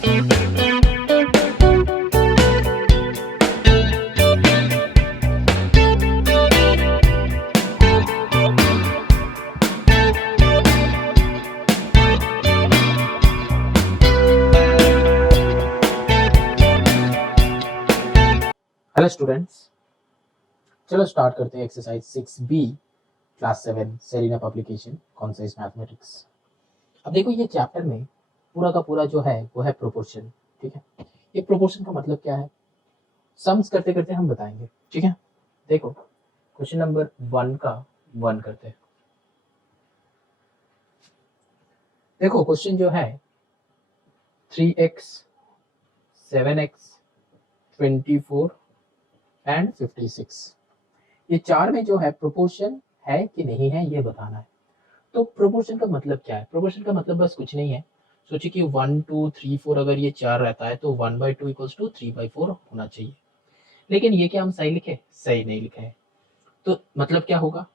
Hello students, चलो start करते हैं exercise 6B class 7 Serena publication concise mathematics. अब देखो ये चैप्टर में पूरा का पूरा जो है वो है प्रोपोर्शन। ठीक है, ये प्रोपोर्शन का मतलब क्या है सम्स करते करते हम बताएंगे। ठीक है, देखो क्वेश्चन नंबर 1 का 1 करते हैं। देखो क्वेश्चन जो है 3x 7x 24 एंड 56, ये चार में जो है प्रोपोर्शन है कि नहीं है ये बताना है। तो प्रोपोर्शन का मतलब क्या है? प्रोपोर्शन का मतलब बस कुछ नहीं है, सोचिए कि 1 2 3 4 अगर ये चार रहता है तो 1/2 इक्वल्स टू 3/4 होना चाहिए। लेकिन ये क्या हम सही लिखे? सही नहीं लिखे है। तो मतलब क्या होगा,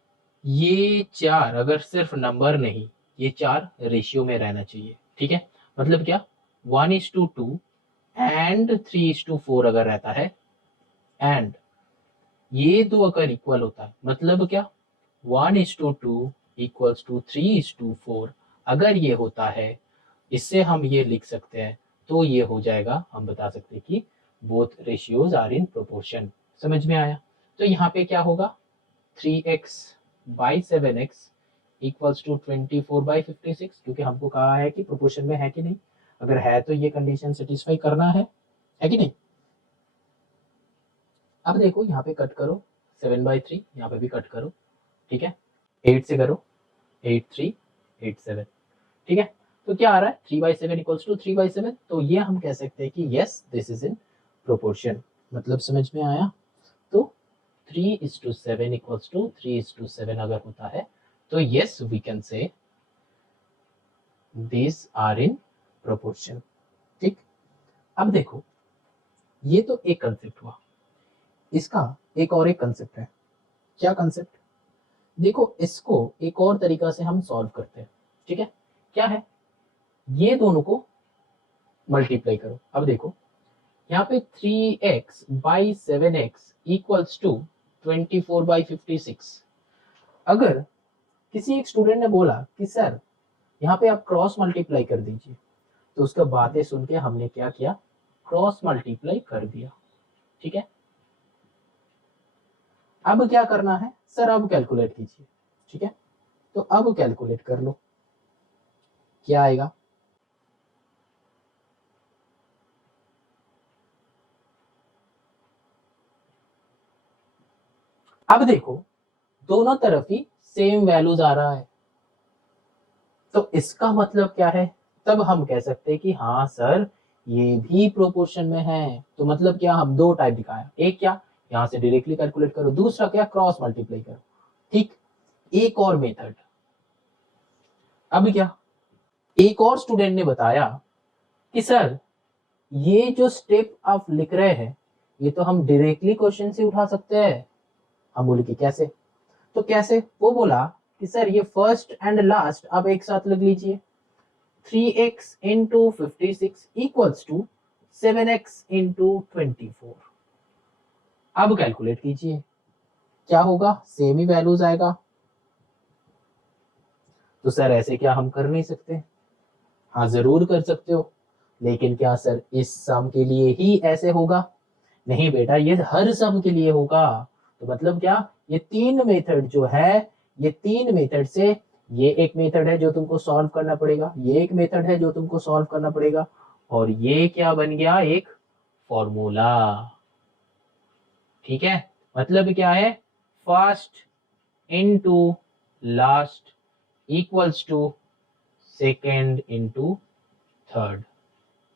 ये चार अगर सिर्फ नंबर नहीं, ये चार रेशियो में रहना चाहिए। ठीक है, मतलब क्या 1:2 एंड 3:4 अगर रहता है, एंड ये दो अगर इक्वल होता है, मतलब क्या 1:2 इक्वल्स टू 3:4 अगर ये होता है, इससे हम ये लिख सकते हैं। तो ये हो जाएगा, हम बता सकते हैं कि both ratios are in proportion. समझ में आया? तो यहाँ पे क्या होगा 3x/7x इक्वल्स टू 24/56, क्योंकि हमको कहा है कि प्रोपोर्शन में है कि नहीं। अगर है तो ये कंडीशन सेटिस्फाई करना है कि नहीं। अब देखो यहाँ पे कट करो 7/3, यहाँ पे भी कट करो। ठीक है, 8 से करो 8 3 8 7। ठीक है, तो क्या आ रहा है 3/7 इक्वल्स टू 3/7। तो ये हम कह सकते हैं कि yes this is in proportion. मतलब समझ में आया? तो 3:7 इक्वल्स टू 3:7 अगर होता है तो yes we can say this are in proportion. ठीक, अब देखो ये तो एक कंसेप्ट हुआ, इसका एक और एक कंसेप्ट है। क्या कंसेप्ट? देखो इसको एक और तरीका से हम सॉल्व करते हैं। ठीक है, क्या है, ये दोनों को मल्टीप्लाई करो। अब देखो यहाँ पे 3x/7x इक्वल्स टू 24/56। अगर किसी एक स्टूडेंट ने बोला कि सर यहाँ पे आप क्रॉस मल्टीप्लाई कर दीजिए, तो उसका बातें सुन के हमने क्या किया, क्रॉस मल्टीप्लाई कर दिया। ठीक है, अब क्या करना है सर, अब कैलकुलेट कीजिए। ठीक है, तो अब कैलकुलेट कर लो, क्या आएगा। अब देखो दोनों तरफ ही सेम वैल्यूज आ रहा है, तो इसका मतलब क्या है, तब हम कह सकते हैं कि हाँ सर ये भी प्रोपोर्शन में है। तो मतलब क्या, हम दो टाइप दिखाया, एक क्या यहाँ से डायरेक्टली कैलकुलेट करो, दूसरा क्या क्रॉस मल्टीप्लाई करो। ठीक, एक और मेथड। अब क्या, एक और स्टूडेंट ने बताया कि सर ये जो स्टेप आप लिख रहे हैं ये तो हम डायरेक्टली क्वेश्चन से उठा सकते हैं। हम बोले कि कैसे? तो कैसे, वो बोला कि सर ये फर्स्ट एंड लास्ट आप एक साथ लिख लीजिए, 3x into 56 equals to 7x into 24। अब कैलकुलेट कीजिए, क्या होगा, सेम ही वैल्यूज आएगा। तो सर ऐसे क्या हम कर नहीं सकते? हाँ जरूर कर सकते हो, लेकिन क्या सर इस सम के लिए ही ऐसे होगा? नहीं बेटा, ये हर सम के लिए होगा। तो मतलब क्या, ये तीन मेथड जो है, ये तीन मेथड से ये एक मेथड है जो तुमको सॉल्व करना पड़ेगा, ये एक मेथड है जो तुमको सॉल्व करना पड़ेगा, और ये क्या बन गया, एक फॉर्मूला। ठीक है, मतलब क्या है, first into last equals to second into third.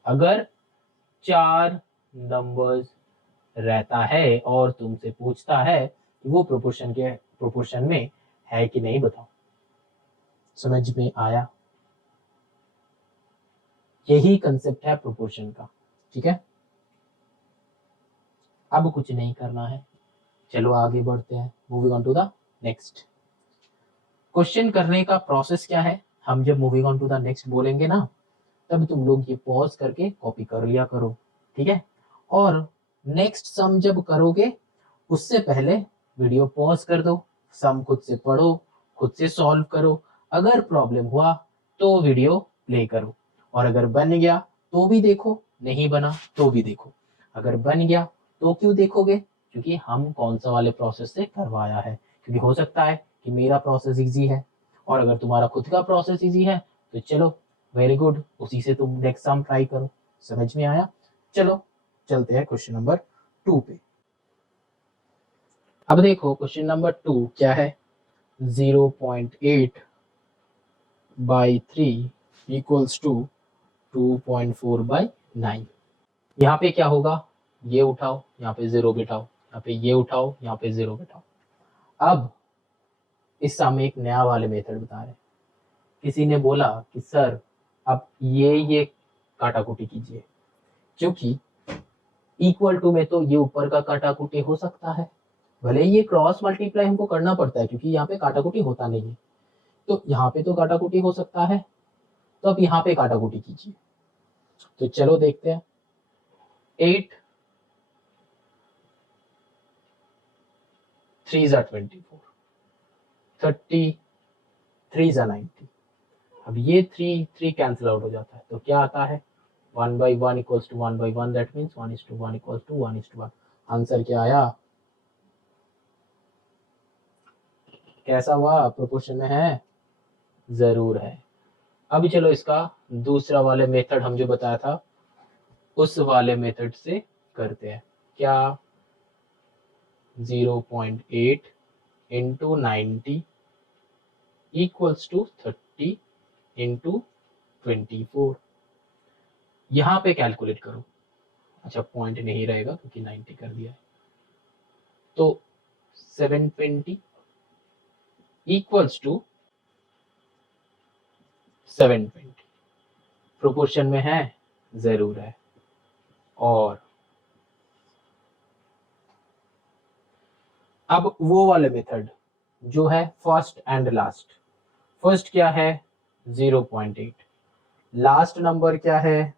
अगर चार नंबर्स रहता है और तुमसे पूछता है कि वो प्रोपोर्शन में है कि नहीं, बताओ। समझ में आया? यही कंसेप्ट है प्रोपोर्शन का। ठीक है, अब कुछ नहीं करना है, चलो आगे बढ़ते हैं, moving on to the next. Question करने का प्रोसेस क्या है, हम जब moving on to the next बोलेंगे ना, तब तुम लोग ये पॉज करके कॉपी कर लिया करो, ठीक है। और नेक्स्ट सम जब करोगे उससे पहले वीडियो पॉज कर दो, सम खुद से पढ़ो, खुद से सॉल्व करो। अगर प्रॉब्लम हुआ तो वीडियो प्ले करो, और अगर बन गया तो भी देखो, नहीं बना तो भी देखो। अगर बन गया तो क्यों देखोगे, क्योंकि हम कौन सा वाले प्रोसेस से करवाया है। क्योंकि हो सकता है कि मेरा प्रोसेस इजी है, और अगर तुम्हारा खुद का प्रोसेस इजी है तो चलो वेरी गुड, उसी से तुम नेक्स्ट सम ट्राई करो। समझ में आया? चलो चलते हैं क्वेश्चन नंबर 2 पे। अब देखो क्वेश्चन नंबर 2 क्या है, 0.8 by 3 equals to 2.4 by 9। यहाँ पे क्या होगा, ये उठाओ, यहाँ पे 0 बिठाओ, यहाँ पे ये उठाओ, यहाँ पे 0 बिठाओ। अब इस सामने एक नया वाले मेथड बता रहे, किसी ने बोला कि सर अब ये काटाकुटी कीजिए, क्योंकि इक्वल टू में तो ये ऊपर का काटाकुटी हो सकता है, भले ही ये क्रॉस मल्टीप्लाई हमको करना पड़ता है क्योंकि यहाँ पे काटाकुटी होता नहीं है, तो यहाँ पे तो काटाकुटी हो सकता है, तो अब यहाँ पे काटाकुटी कीजिए। तो चलो देखते हैं, 8 3 जा 24, 30 3 जा 90। अब ये 3 कैंसिल आउट हो जाता है, तो क्या आता है, 1 by 1 equals to 1 by 1, that means 1:1 equals to 1:1। Answer क्या आया, कैसा हुआ, प्रोपोर्शन में है, जरूर है। अब चलो इसका दूसरा वाले मेथड हम जो बताया था उस वाले मेथड से करते हैं। क्या, 0.8 इंटू 90 इक्वल्स टू 30 इंटू 24। यहाँ पे कैलकुलेट करो, अच्छा पॉइंट नहीं रहेगा क्योंकि 90 कर दिया है, तो 720 इक्वल्स टू 720। प्रोपोर्शन में है, जरूर है। और अब वो वाले मेथड जो है फर्स्ट एंड लास्ट, फर्स्ट क्या है 0.8, लास्ट नंबर क्या है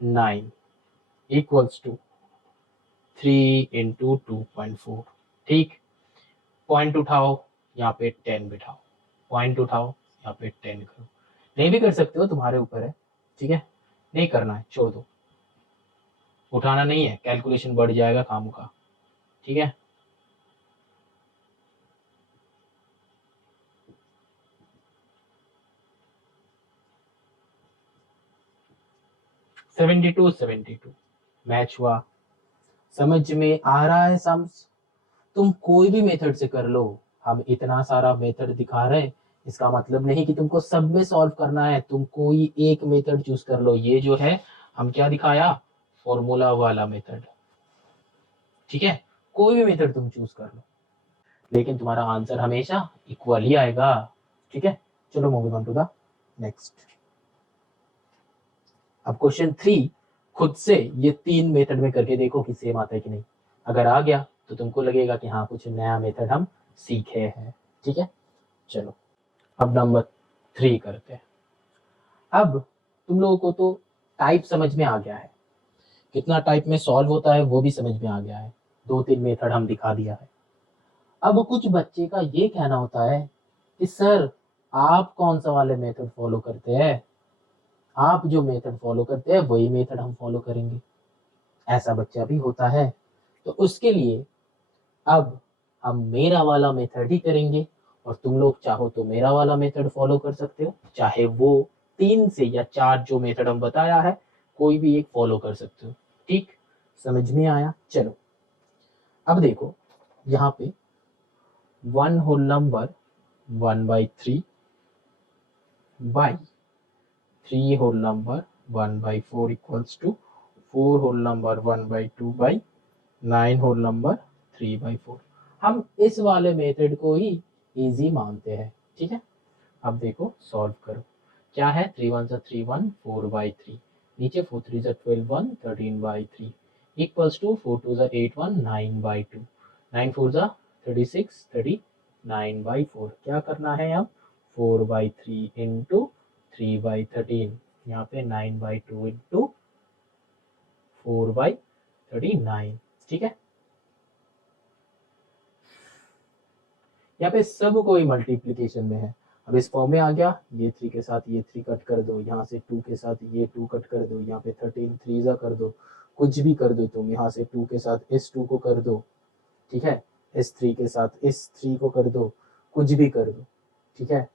9 इक्वल्स टू 3 इंटू 2.4। ठीक, पॉइंट उठाओ, यहाँ पे 10 बिठाओ, पॉइंट उठाओ, यहाँ पे 10 करो। नहीं भी कर सकते हो, तुम्हारे ऊपर है, ठीक है, नहीं करना है छोड़ दो, उठाना नहीं है, कैलकुलेशन बढ़ जाएगा काम का, ठीक है। सेवेंटी टू मैच हुआ, समझ में आ रहा है सम्स? तुम कोई भी मेथड से कर लो, हम इतना सारा मेथड दिखा रहे हैं, इसका मतलब नहीं कि तुमको सब में सॉल्व करना है, तुम कोई एक मेथड चूज कर लो। ये जो है हम क्या दिखाया, फॉर्मूला वाला मेथड, ठीक है, कोई भी मेथड तुम चूज कर लो, लेकिन तुम्हारा आंसर हमेशा इक्वल ही आएगा, ठीक है। चलो moving on to the next. अब क्वेश्चन 3 खुद से ये 3 मेथड में करके देखो कि सेम आता है कि नहीं। अगर आ गया तो तुमको लगेगा कि हाँ कुछ नया मेथड हम सीखे हैं, ठीक है। चलो अब नंबर 3 करते हैं। अब तुम लोगों को तो टाइप समझ में आ गया है, कितना टाइप में सॉल्व होता है वो भी समझ में आ गया है, 2-3 मेथड हम दिखा दिया है। अब कुछ बच्चे का ये कहना होता है कि सर आप कौन सा वाले मेथड फॉलो करते हैं, आप जो मेथड फॉलो करते हैं वही मेथड हम फॉलो करेंगे। ऐसा बच्चा भी होता है, तो उसके लिए अब हम मेरा वाला मेथड ही करेंगे, और तुम लोग चाहो तो मेरा वाला मेथड फॉलो कर सकते हो, चाहे वो 3 से या 4 जो मेथड हम बताया है कोई भी एक फॉलो कर सकते हो। ठीक, समझ में आया? चलो अब देखो, यहाँ पे 1 whole number 1/3 by 3 whole number 1/4 equals to 4 whole number 1/2 by 9 whole number 3/4। हम इस वाले मेथड को ही इजी मानते हैं, ठीक है। अब देखो सॉल्व करो, क्या है 3 1 3 1 4/3, नीचे 4 3 12 1 13/3 इक्वल्स टू 4 2 8 1 9/2, 9 4 36 39/4। क्या करना है अब 4/3 इंटू 3/13, यहाँ पे 9/2 इंटू 4/39, ठीक है। यहाँ पे सब कोई मल्टीप्लीकेशन में है। अब इस फॉर्म में आ गया, ये 3 के साथ ये 3 कट कर दो, यहाँ से 2 के साथ ये 2 कट कर दो, यहाँ पे 13 3 कर दो, कुछ भी कर दो तुम, यहाँ से 2 के साथ इस 2 को कर दो, ठीक है, इस 3 के साथ इस 3 को कर दो, कुछ भी कर दो, ठीक है।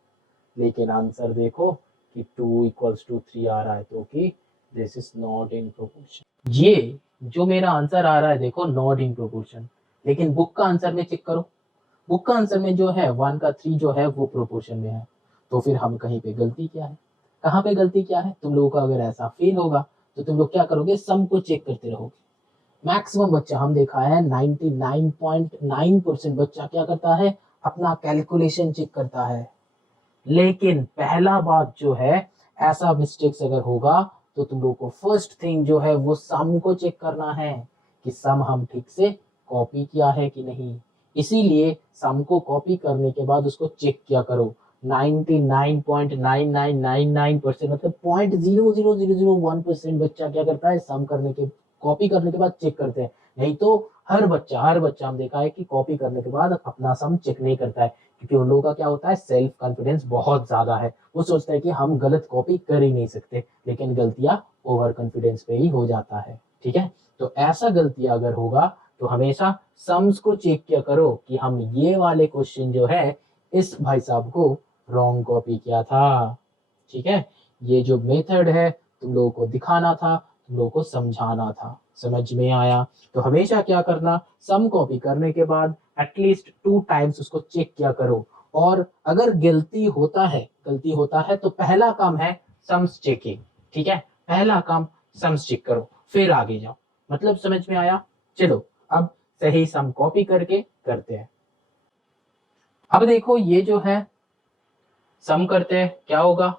लेकिन आंसर देखो कि 2 इक्वल्स टू 3 आ रहा है, तो कि this is not in proportion. ये जो मेरा आंसर आ रहा है देखो नॉट इन प्रोपोर्शन, लेकिन बुक का आंसर में चेक करो, बुक का आंसर में जो है 1 का 3 जो है वो प्रोपोर्शन में है। तो फिर हम कहीं पे गलती क्या है, कहाँ पे गलती क्या है? तुम लोगों का अगर ऐसा फील होगा तो तुम लोग क्या करोगे, सम को चेक करते रहोगे। मैक्सिमम बच्चा हम देखा है 99.9% बच्चा क्या करता है, अपना कैलकुलेशन चेक करता है। लेकिन पहला बात जो है, ऐसा मिस्टेक्स अगर होगा तो तुम लोग को फर्स्ट थिंग जो है वो सम को चेक करना है कि सम हम ठीक से कॉपी किया है कि नहीं। इसीलिए सम को कॉपी करने के बाद उसको चेक किया करो। 99.9999% मतलब 0.00001% बच्चा क्या करता है, सम करने के कॉपी करने के बाद चेक करते हैं। नहीं तो हर बच्चा हम देखा है कि कॉपी करने के बाद अपना सम चेक नहीं करता है, क्योंकि उन लोगों का क्या होता है, सेल्फ कॉन्फिडेंस बहुत ज्यादा है। वो सोचता है कि हम गलत कॉपी कर ही नहीं सकते, लेकिन गलतियां ओवर कॉन्फिडेंस पे ही हो जाता है, ठीक है। तो ऐसा गलतियां अगर होगा तो हमेशा सम्स को चेक किया करो कि हम ये वाले क्वेश्चन जो है इस भाई साहब को रॉन्ग कॉपी किया था, ठीक है। ये जो मेथड है तुम लोगों को दिखाना था, तुम लोगों को समझाना था, समझ में आया? तो हमेशा क्या करना, सम कॉपी करने के बाद एटलीस्ट 2 टाइम्स उसको चेक किया करो। और अगर गलती होता है तो पहला काम है सम्स चेकिंग, ठीक है। पहला काम सम्स चेक करो, फिर आगे जाओ। मतलब समझ में आया? चलो अब सही सम कॉपी करके करते हैं। अब देखो ये जो है सम करते हैं, क्या होगा,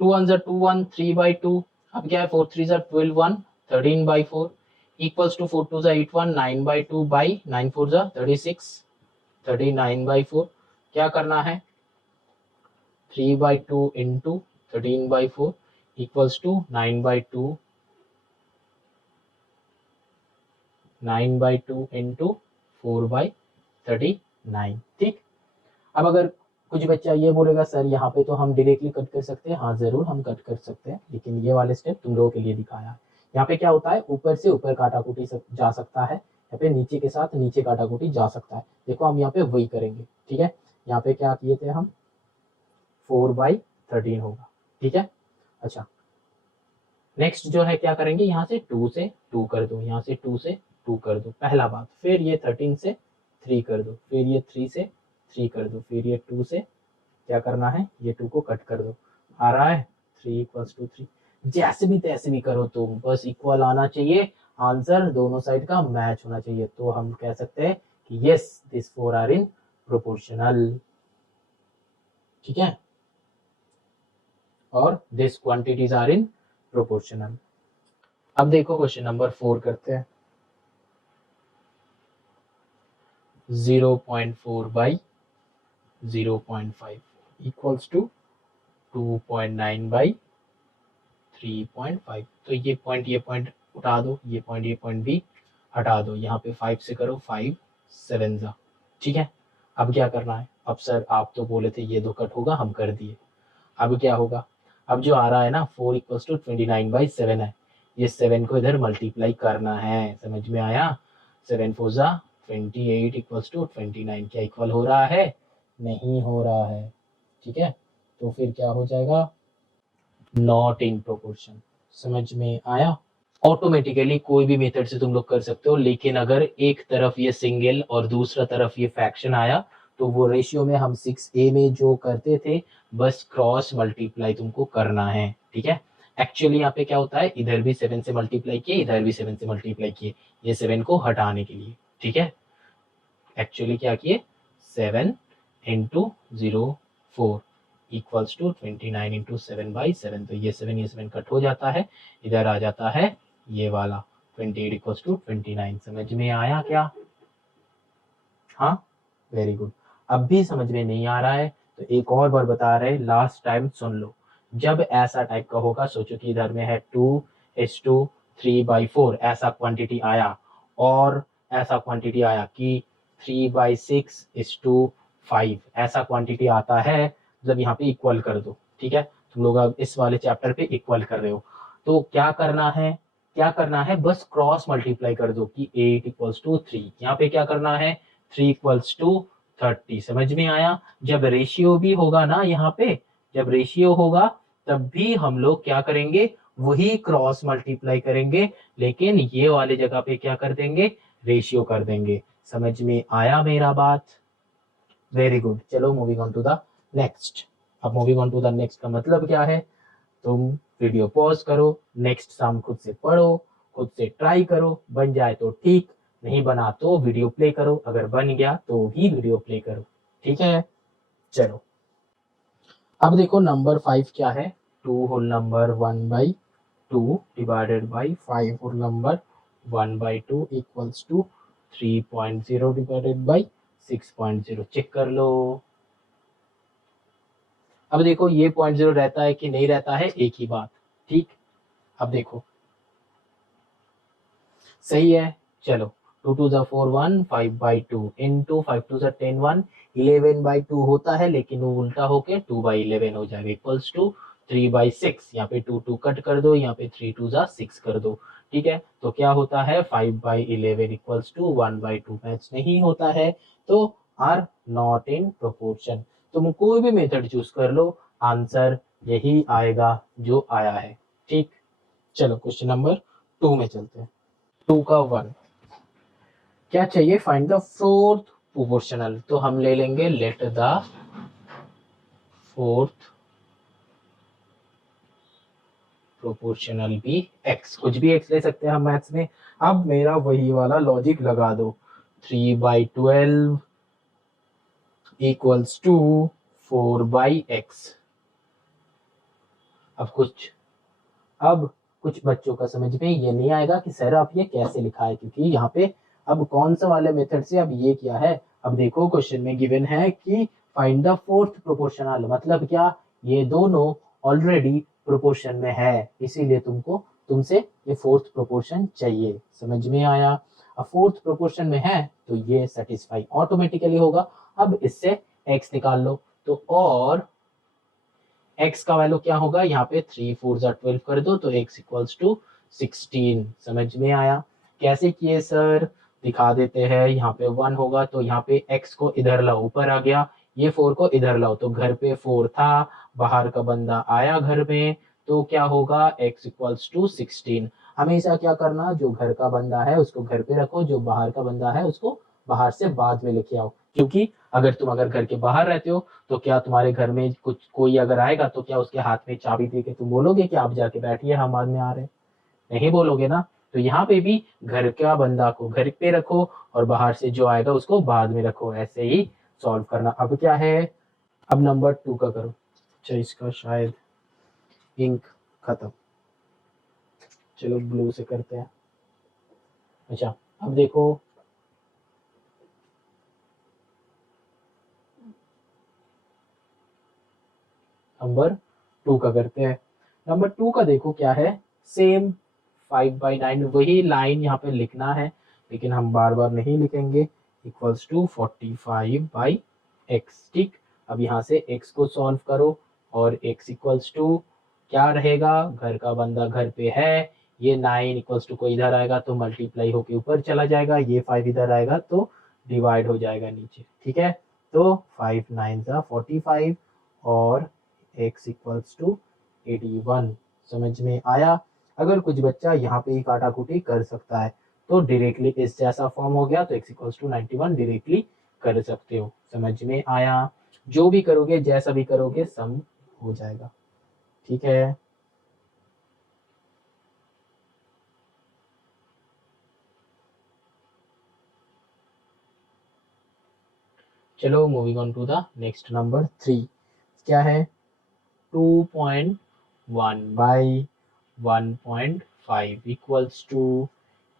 2 1 2 1 3/2, अब क्या है 4 3 12 1 13/4 इक्वल्स टू 4 2 8 1 9/2 बाई 9 4 36 39/4। क्या करना है, 3/2 इंटू 13/4 इक्वल्स टू 9/2 इंटू 4/39, ठीक। अब अगर कुछ बच्चा ये बोलेगा सर यहाँ पे तो हम डायरेक्टली कट कर सकते हैं, हाँ जरूर हम कट कर सकते हैं, लेकिन ये वाले स्टेप तुम लोगों के लिए दिखाया है। यहाँ पे क्या होता है, ऊपर से ऊपर काटाकुटी जा सकता है, यहाँ पे नीचे के साथ नीचे काटाकुटी जा सकता है। देखो हम यहाँ पे वही करेंगे, ठीक है। यहाँ पे क्या किए थे हम, 4/13 होगा, ठीक है। अच्छा नेक्स्ट जो है क्या करेंगे, यहाँ से 2 से 2 कर दो, यहाँ से 2 से 2 कर दो, पहला बात। फिर ये 13 से 3 कर दो, फिर ये 3 से 3 कर दो, फिर ये 2 से क्या करना है, ये 2 को कट कर दो। आ रहा है 3 इक्वल्स टू 3। जैसे भी तैसे भी करो तुम, बस इक्वल आना चाहिए, आंसर दोनों साइड का मैच होना चाहिए, तो हम कह सकते हैं कि yes this 4 are in proportional, ठीक है, और this quantities are in proportional. अब देखो क्वेश्चन नंबर 4 करते हैं। 0.4 बाई 0.5 इक्वल्स टू 2.9 बाई 3.5। तो ये पॉइंट उठा दो, ये पॉइंट भी हटा दो, यहाँ पे 5 से करो, 5 7 जा, ठीक है। अब क्या करना है, अब सर आप तो बोले थे ये 2 कट होगा, हम कर दिए। अब क्या होगा, अब जो आ रहा है ना 4 इक्वल्स टू 29/7 है, ये 7 को इधर मल्टीप्लाई करना है, समझ में आया? 7 4 जा 28 इक्वल्स टू 29, क्या इक्वल हो रहा है? नहीं हो रहा है, ठीक है। तो फिर क्या हो जाएगा, नॉट इन प्रोपोर्शन, समझ में आया? ऑटोमेटिकली कोई भी मेथड से तुम लोग कर सकते हो, लेकिन अगर एक तरफ ये सिंगल और दूसरा तरफ ये फ्रैक्शन आया तो वो रेशियो में हम 6a में जो करते थे बस क्रॉस मल्टीप्लाई तुमको करना है, ठीक है। एक्चुअली यहाँ पे क्या होता है, इधर भी 7 से मल्टीप्लाई किए, इधर भी 7 से मल्टीप्लाई किए, ये 7 को हटाने के लिए, ठीक है। एक्चुअली क्या किए, 7 इंटू 0.4 इक्वल्स टू 29 इंटू 7/7, तो ये 7 कट हो जाता है, इधर आ जाता है ये वाला 28 इक्वल्स टू 29। समझ में आया क्या? हाँ वेरी गुड। अब भी समझ में नहीं आ रहा है तो एक और बार बता रहे, लास्ट टाइम सुन लो। जब ऐसा टाइप का होगा, सोचो कि इधर में है 2:3/4 ऐसा क्वांटिटी आया, और ऐसा क्वांटिटी आया कि 3/6:5 ऐसा क्वांटिटी आता है, मतलब यहाँ पे इक्वल कर दो। ठीक है, तुम लोग अब इस वाले चैप्टर पे इक्वल कर रहे हो, तो क्या करना है, बस क्रॉस मल्टीप्लाई कर दो कि 8 = 3। यहाँ पे क्या करना है, 3 = 30। समझ में आया? जब रेशियो भी होगा ना, यहाँ पे जब रेशियो होगा तब भी हम लोग क्या करेंगे, वही क्रॉस मल्टीप्लाई करेंगे, लेकिन ये वाले जगह पे क्या कर देंगे, रेशियो कर देंगे। समझ में आया मेरा बात? Very good. चलो moving on to the next. अब moving on to the next का मतलब क्या है, तुम वीडियो पॉज करो, नेक्स्ट सम खुद से पढ़ो, खुद से ट्राई करो, बन जाए तो ठीक, नहीं बना तो वीडियो प्ले करो, अगर बन गया तो भी वीडियो प्ले करो। ठीक है, चलो अब देखो नंबर 5 क्या है, 2 whole number 1/2 divided by 5 whole number 1/2 equals to 3.0 divided by 6.0। Check कर लो। अब देखो ये 0.0 रहता है कि नहीं रहता है, एक ही बात। ठीक, अब देखो सही है। चलो 2 2 4 1 5/2 इंटू 5 2 10 1 11/2 होता है, लेकिन वो उल्टा होके 2/11 हो जाएगा, इक्वल्स टू 3/6। यहाँ पे 2 2 कट कर दो, यहाँ पे 3 2 6 कर दो। ठीक है, तो क्या होता है, 5/11 इक्वल्स टू 1/2। मैच नहीं होता है, तो आर नॉट इन प्रोपोर्शन। तुम कोई भी मेथड चूज कर लो, आंसर यही आएगा जो आया है। ठीक, चलो क्वेश्चन नंबर 2 में चलते हैं। 2 का 1 क्या चाहिए, फाइंड द फोर्थ प्रोपोर्शनल। तो हम ले लेंगे let the fourth proportional be x. कुछ भी एक्स ले सकते हैं हम मैथ्स में। अब मेरा वही वाला लॉजिक लगा दो, 3/12 इक्वल्स टू 4/x। अब कुछ बच्चों का समझ में ये नहीं आएगा कि सर आप ये कैसे लिखा है, क्योंकि यहाँ पे अब कौन सा वाले मेथड से अब ये किया है। अब देखो क्वेश्चन में गिवन है कि फाइंड द फोर्थ प्रोपोर्शनल, मतलब क्या, ये दोनों ऑलरेडी प्रोपोर्शन में है, इसीलिए तुमसे ये फोर्थ प्रोपोर्शन चाहिए। समझ में आया? अब फोर्थ प्रोपोर्शन में है तो ये सेटिस्फाई ऑटोमेटिकली होगा। अब इससे x निकाल लो, तो और x का वैल्यू क्या होगा, यहाँ पे 3 4 12 कर दो, तो x इक्वल्स टू 16। समझ में आया? कैसे किए सर, दिखा देते हैं। यहाँ पे 1 होगा तो यहाँ पे x को इधर लाओ, ऊपर आ गया, ये 4 को इधर लाओ, तो घर पे 4 था, बाहर का बंदा आया घर में, तो क्या होगा, x इक्वल्स टू 16। हमेशा क्या करना, जो घर का बंदा है उसको घर पे रखो, जो बाहर का बंदा है उसको बाहर से बाद में लेके आओ, क्योंकि अगर घर के बाहर रहते हो तो क्या तुम्हारे घर में कुछ कोई अगर आएगा तो क्या उसके हाथ में चाबी दे के तुम बोलोगे कि आप जाके बैठिए हम बाद में आ रहे हैं? नहीं बोलोगे ना। तो यहाँ पे भी घर का बंदा को घर पे रखो और बाहर से जो आएगा उसको बाद में रखो, ऐसे ही सॉल्व करना। अब क्या है, अब नंबर 2 का करो। अच्छा इसका शायद इंक खत्म, चलो ब्लू से करते हैं। अच्छा अब देखो नंबर 2 का करते हैं। नंबर 2 का देखो क्या है, सेम 5/9 वही लाइन यहाँ पे लिखना है, लेकिन हम बार बार नहीं लिखेंगे, इक्वल्स टू 45/x। ठीक, अब यहाँ से x को सॉल्व करो, और x इक्वल्स टू क्या रहेगा, घर का बंदा घर पे है, ये 9 इक्वल्स टू को इधर आएगा तो मल्टीप्लाई होके ऊपर चला जाएगा, ये 5 इधर आएगा तो डिवाइड हो जाएगा नीचे। ठीक है, तो 5 9 45 और x इक्वल्स टू 81। समझ में आया? अगर कुछ बच्चा यहाँ पे ही काटा कुटी कर सकता है तो डायरेक्टली इस जैसा फॉर्म हो गया, तो x इक्वल्स टू 91 डायरेक्टली कर सकते हो। समझ में आया? जो भी करोगे जैसा भी करोगे सम हो जाएगा। ठीक है, चलो moving on to the next number 3। क्या है, 2.1/1.5 इक्वल्स टू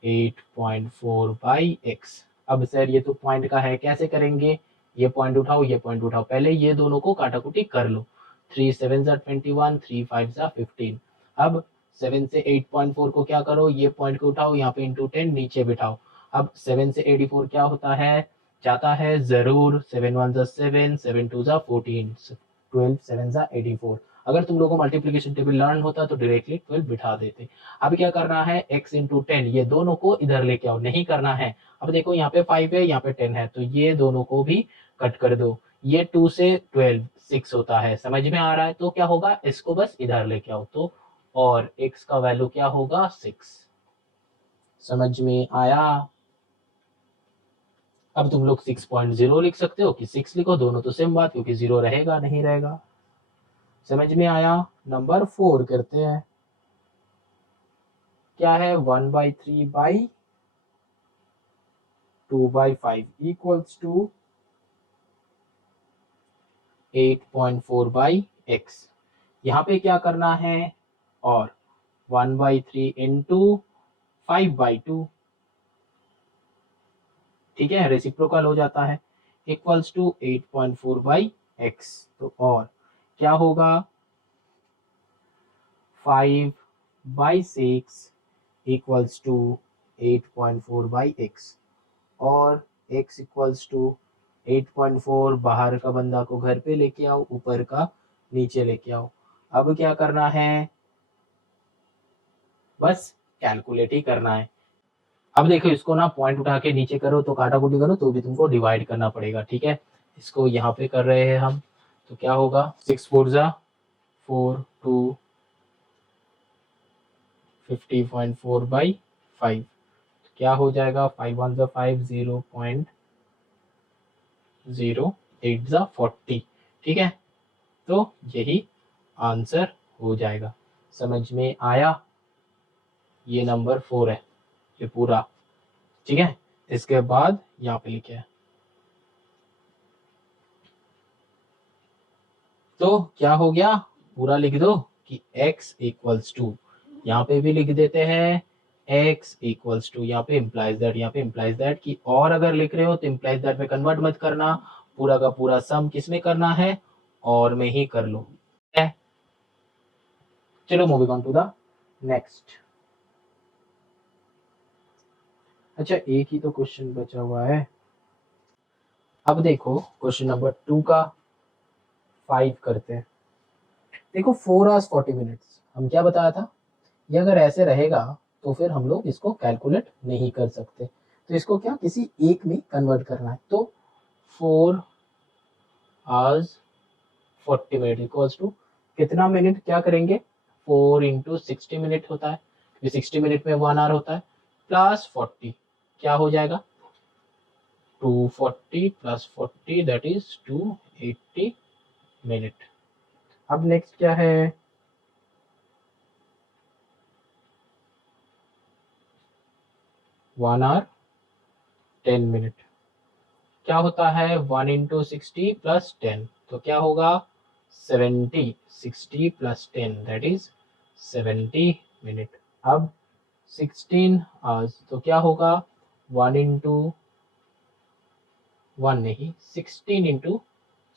8.4/x। अब सर ये तो पॉइंट का है, कैसे करेंगे, ये पॉइंट उठाओ, ये पॉइंट उठाओ, पहले ये दोनों को काटाकुटी कर लो। 3 7 जा 21, 3 5 जा 15। अब 7 से 8.4 को क्या करो, ये पॉइंट को उठाओ, यहाँ पे इंटू 10 नीचे बिठाओ। अब 7 से 84 क्या होता है, जाता है जरूर, 7 1 जा 7, 7 2 जा 14, 12 7 जा 84। अगर तुम लोगों को मल्टीप्लिकेशन टेबल लर्न होता तो डायरेक्टली 12 बिठा देते। अब क्या करना है, x इंटू 10, ये दोनों को इधर लेके आओ, नहीं करना है। अब देखो यहाँ पे 5 है, यहाँ पे 10 है, तो ये दोनों को भी कट कर दो। ये 2 से 12 6 होता है, समझ में आ रहा है। तो क्या होगा, इसको बस इधर लेके आओ, तो और x का वैल्यू क्या होगा 6। समझ में आया। अब तुम लोग 6.0 लिख सकते हो कि 6 लिखो, दोनों तो सेम बात, क्योंकि 0 रहेगा नहीं रहेगा। समझ में आया। नंबर 4 करते हैं। क्या है, 1/3/2/5 इक्वल्स टू 8.4/x। यहाँ पे क्या करना है, और 1/3 इंटू 5/2, ठीक है, रेसिप्रोकल हो जाता है, इक्वल्स टू 8.4/x। तो और क्या होगा, 5/6 इक्वल्स टू 8.4/x, और x इक्वल्स टू 8.4, बाहर का बंदा को घर पे लेके आओ, ऊपर का नीचे लेके आओ। अब क्या करना है, बस कैलकुलेट ही करना है। अब देखो, इसको ना पॉइंट उठा के नीचे करो तो काटा कुटी करो तो भी तुमको डिवाइड करना पड़ेगा, ठीक है। इसको यहाँ पे कर रहे हैं हम, तो क्या होगा, 6 4 जा 4, 2 50.4/5, क्या हो जाएगा, 5 1 जा 5, 0.08 जा 40, ठीक है। तो यही आंसर हो जाएगा। समझ में आया। ये नंबर 4 है, ये पूरा, ठीक है। इसके बाद यहाँ पे लिखे, तो क्या हो गया, पूरा लिख दो कि x इक्वल्स टू, यहाँ पे भी लिख देते हैं x इक्वल्स टू, यहाँ पे इम्प्लाइज दैट, यहाँ पे इम्प्लाइज दैट की, और अगर लिख रहे हो तो इम्प्लाइज दैट में कन्वर्ट मत करना, पूरा का पूरा सम किस में करना है, और में ही कर लो, है। चलो moving on to the next. अच्छा, एक ही तो क्वेश्चन बचा हुआ है। अब देखो क्वेश्चन नंबर 2 का 5 करते हैं। देखो 4 hours 40 minutes, हम क्या बताया था, ये अगर ऐसे रहेगा तो फिर हम लोग इसको कैलकुलेट नहीं कर सकते, तो इसको क्या किसी एक में कन्वर्ट करना है। तो 4 hours 40 minutes इक्वल्स टू कितना मिनट, क्या करेंगे, 4 इंटू 60 मिनट होता है, 60 मिनट में 1 आवर होता है, प्लस 40, क्या हो जाएगा, 240 प्लस 40 दैट इज 280 मिनट। अब नेक्स्ट क्या है, 1 आवर 10 मिनट, क्या होता है, 1 इंटू 60 प्लस 10, तो क्या होगा 70, 60 प्लस 10 दैट इज 70 मिनट। अब 16 आवर्स, तो क्या होगा, 1 इंटू 1 नहीं, 16 इंटू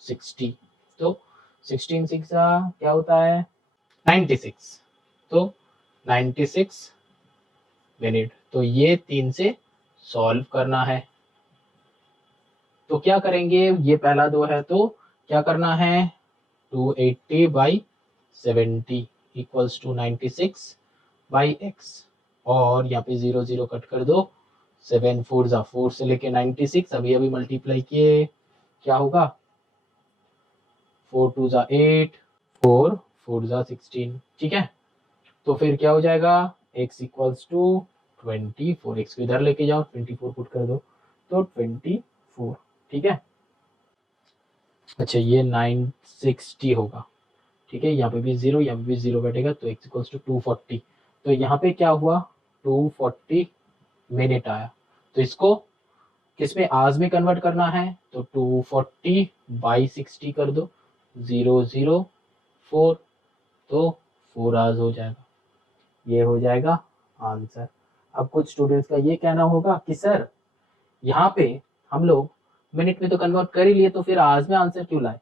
60, तो 16 6 क्या होता है, 96, तो 96 मिनट। तो ये 3 से सॉल्व करना है, तो क्या करेंगे, ये पहला 2 है तो क्या करना है, 280/70 इक्वल्स टू 96/x, और यहाँ पे 0 0 कट कर दो, 7 4 जा 4 से लेके 96 अभी अभी मल्टीप्लाई किए, क्या होगा, 4 2 जा 8, 4 4 जा 16, ठीक है। तो फिर क्या हो जाएगा, x इक्वल्स टू 24, x को इधर लेके जाओ, 24 पुट कर दो, तो 24, ठीक है। अच्छा, ये 960 होगा, ठीक है, यहाँ पे भी 0, यहाँ पे भी 0 बैठेगा, तो x इक्वल्स टू 240, तो यहाँ पे क्या हुआ, 240 मिनट आया। तो इसको किसमें, आवर्स में कन्वर्ट करना है, तो 240/60 कर दो, 004, तो 4 आवर्स हो जाएगा, ये हो जाएगा आंसर। अब कुछ स्टूडेंट्स का ये कहना होगा कि सर यहाँ पे हम लोग मिनट में तो कन्वर्ट कर ही लिए, तो फिर आवर्स में आंसर क्यों लाए।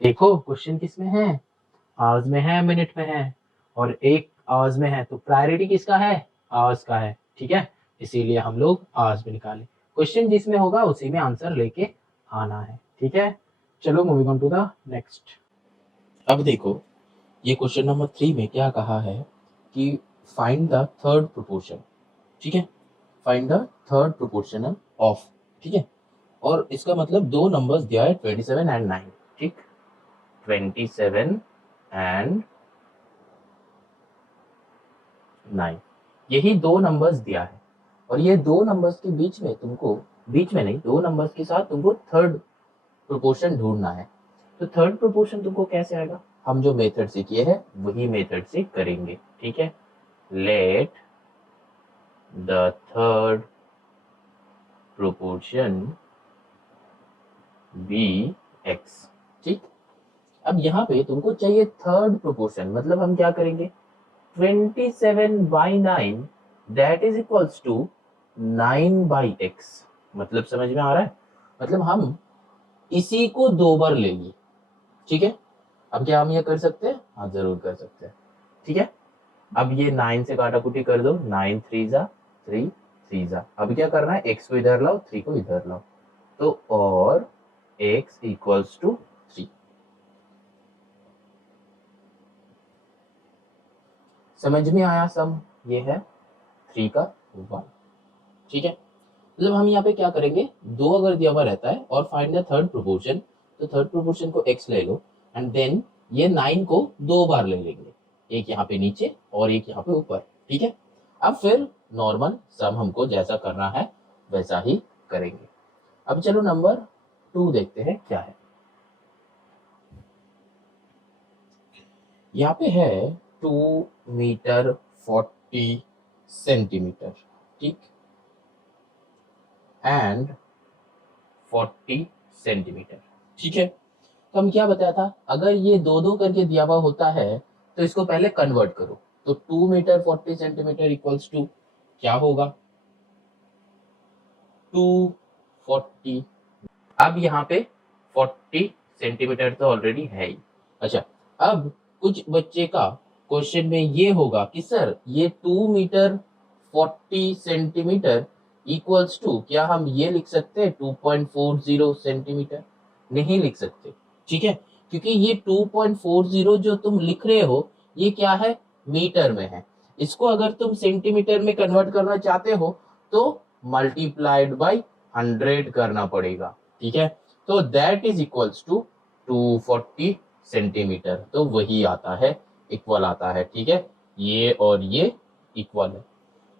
देखो क्वेश्चन किस में है, आवर्स में है, मिनट में है, और एक आवर्स में है, तो प्रायोरिटी किसका है, आवर्स का है, ठीक है, इसीलिए हम लोग आवर्स में निकाले। क्वेश्चन जिसमें होगा उसी में आंसर लेके आना है, ठीक है। चलो moving on to the next. अब देखो ये क्वेश्चन नंबर 3 में क्या कहा है कि फाइंड द थर्ड प्रोपोर्शन, ठीक है, find the third proportional of, ठीक है, और इसका मतलब दो नंबर्स दिया है 27 एंड 9, ठीक, 27 एंड 9, यही दो नंबर्स दिया है, और ये दो नंबर्स के बीच में तुमको, बीच में नहीं, दो नंबर्स के साथ तुमको थर्ड प्रोपोर्शन ढूंढना है। तो थर्ड प्रोपोर्शन तुमको कैसे आएगा, हम जो मेथड से किए हैं वही मेथड से करेंगे, ठीक है। Let the third proportion be x, ठीक। अब यहाँ पे तुमको चाहिए थर्ड प्रोपोर्शन, मतलब हम क्या करेंगे, 27/9 that is equals to 9/x, मतलब समझ में आ रहा है, मतलब हम इसी को दो बार लेंगे, ठीक है। अब क्या हम ये कर सकते हैं, हाँ जरूर कर सकते हैं, ठीक है। अब ये 9 से काटाकुटी कर दो, 9 3 जा 3 3 जा, अब क्या करना है, x को इधर लाओ, 3 को इधर लाओ, तो और x इक्वल्स टू 3, समझ में आया सम, ये है 3 का 1, ठीक है। मतलब हम यहाँ पे क्या करेंगे, दो अगर दिया हुआ रहता है और फाइंड द थर्ड प्रोपोर्शन, तो थर्ड प्रोपोर्शन को x ले लो, एंड देन ये 9 को दो बार ले लेंगे, एक यहाँ पे नीचे और एक यहाँ पे ऊपर, ठीक है। अब फिर नॉर्मल सम हमको जैसा करना है वैसा ही करेंगे। अब चलो नंबर 2 देखते हैं क्या है। यहाँ पे है 2 मीटर 40 सेंटीमीटर, ठीक, एंड 40 सेंटीमीटर, ठीक है। तो हम क्या बताया था, अगर ये दो दो करके दिया हुआ होता है तो इसको पहले कन्वर्ट करो, तो 2 मीटर 40 सेंटीमीटर इक्वल्स टू क्या होगा, 240। अब यहाँ पे 40 सेंटीमीटर तो ऑलरेडी है ही। अच्छा, अब कुछ बच्चे का क्वेश्चन में ये होगा कि सर ये 2 मीटर 40 सेंटीमीटर इक्वल्स टू, क्या हम ये लिख सकते हैं 2.40 सेंटीमीटर, नहीं लिख सकते, ठीक है, क्योंकि ये 2.40 जो तुम लिख रहे हो ये क्या है, मीटर में है, इसको अगर तुम सेंटीमीटर में कन्वर्ट करना चाहते हो तो मल्टीप्लाइड बाई 100 करना पड़ेगा, ठीक है। तो that is equals to 240 centimetre, तो वही आता है, इक्वल आता है, ठीक है, ये और ये इक्वल है,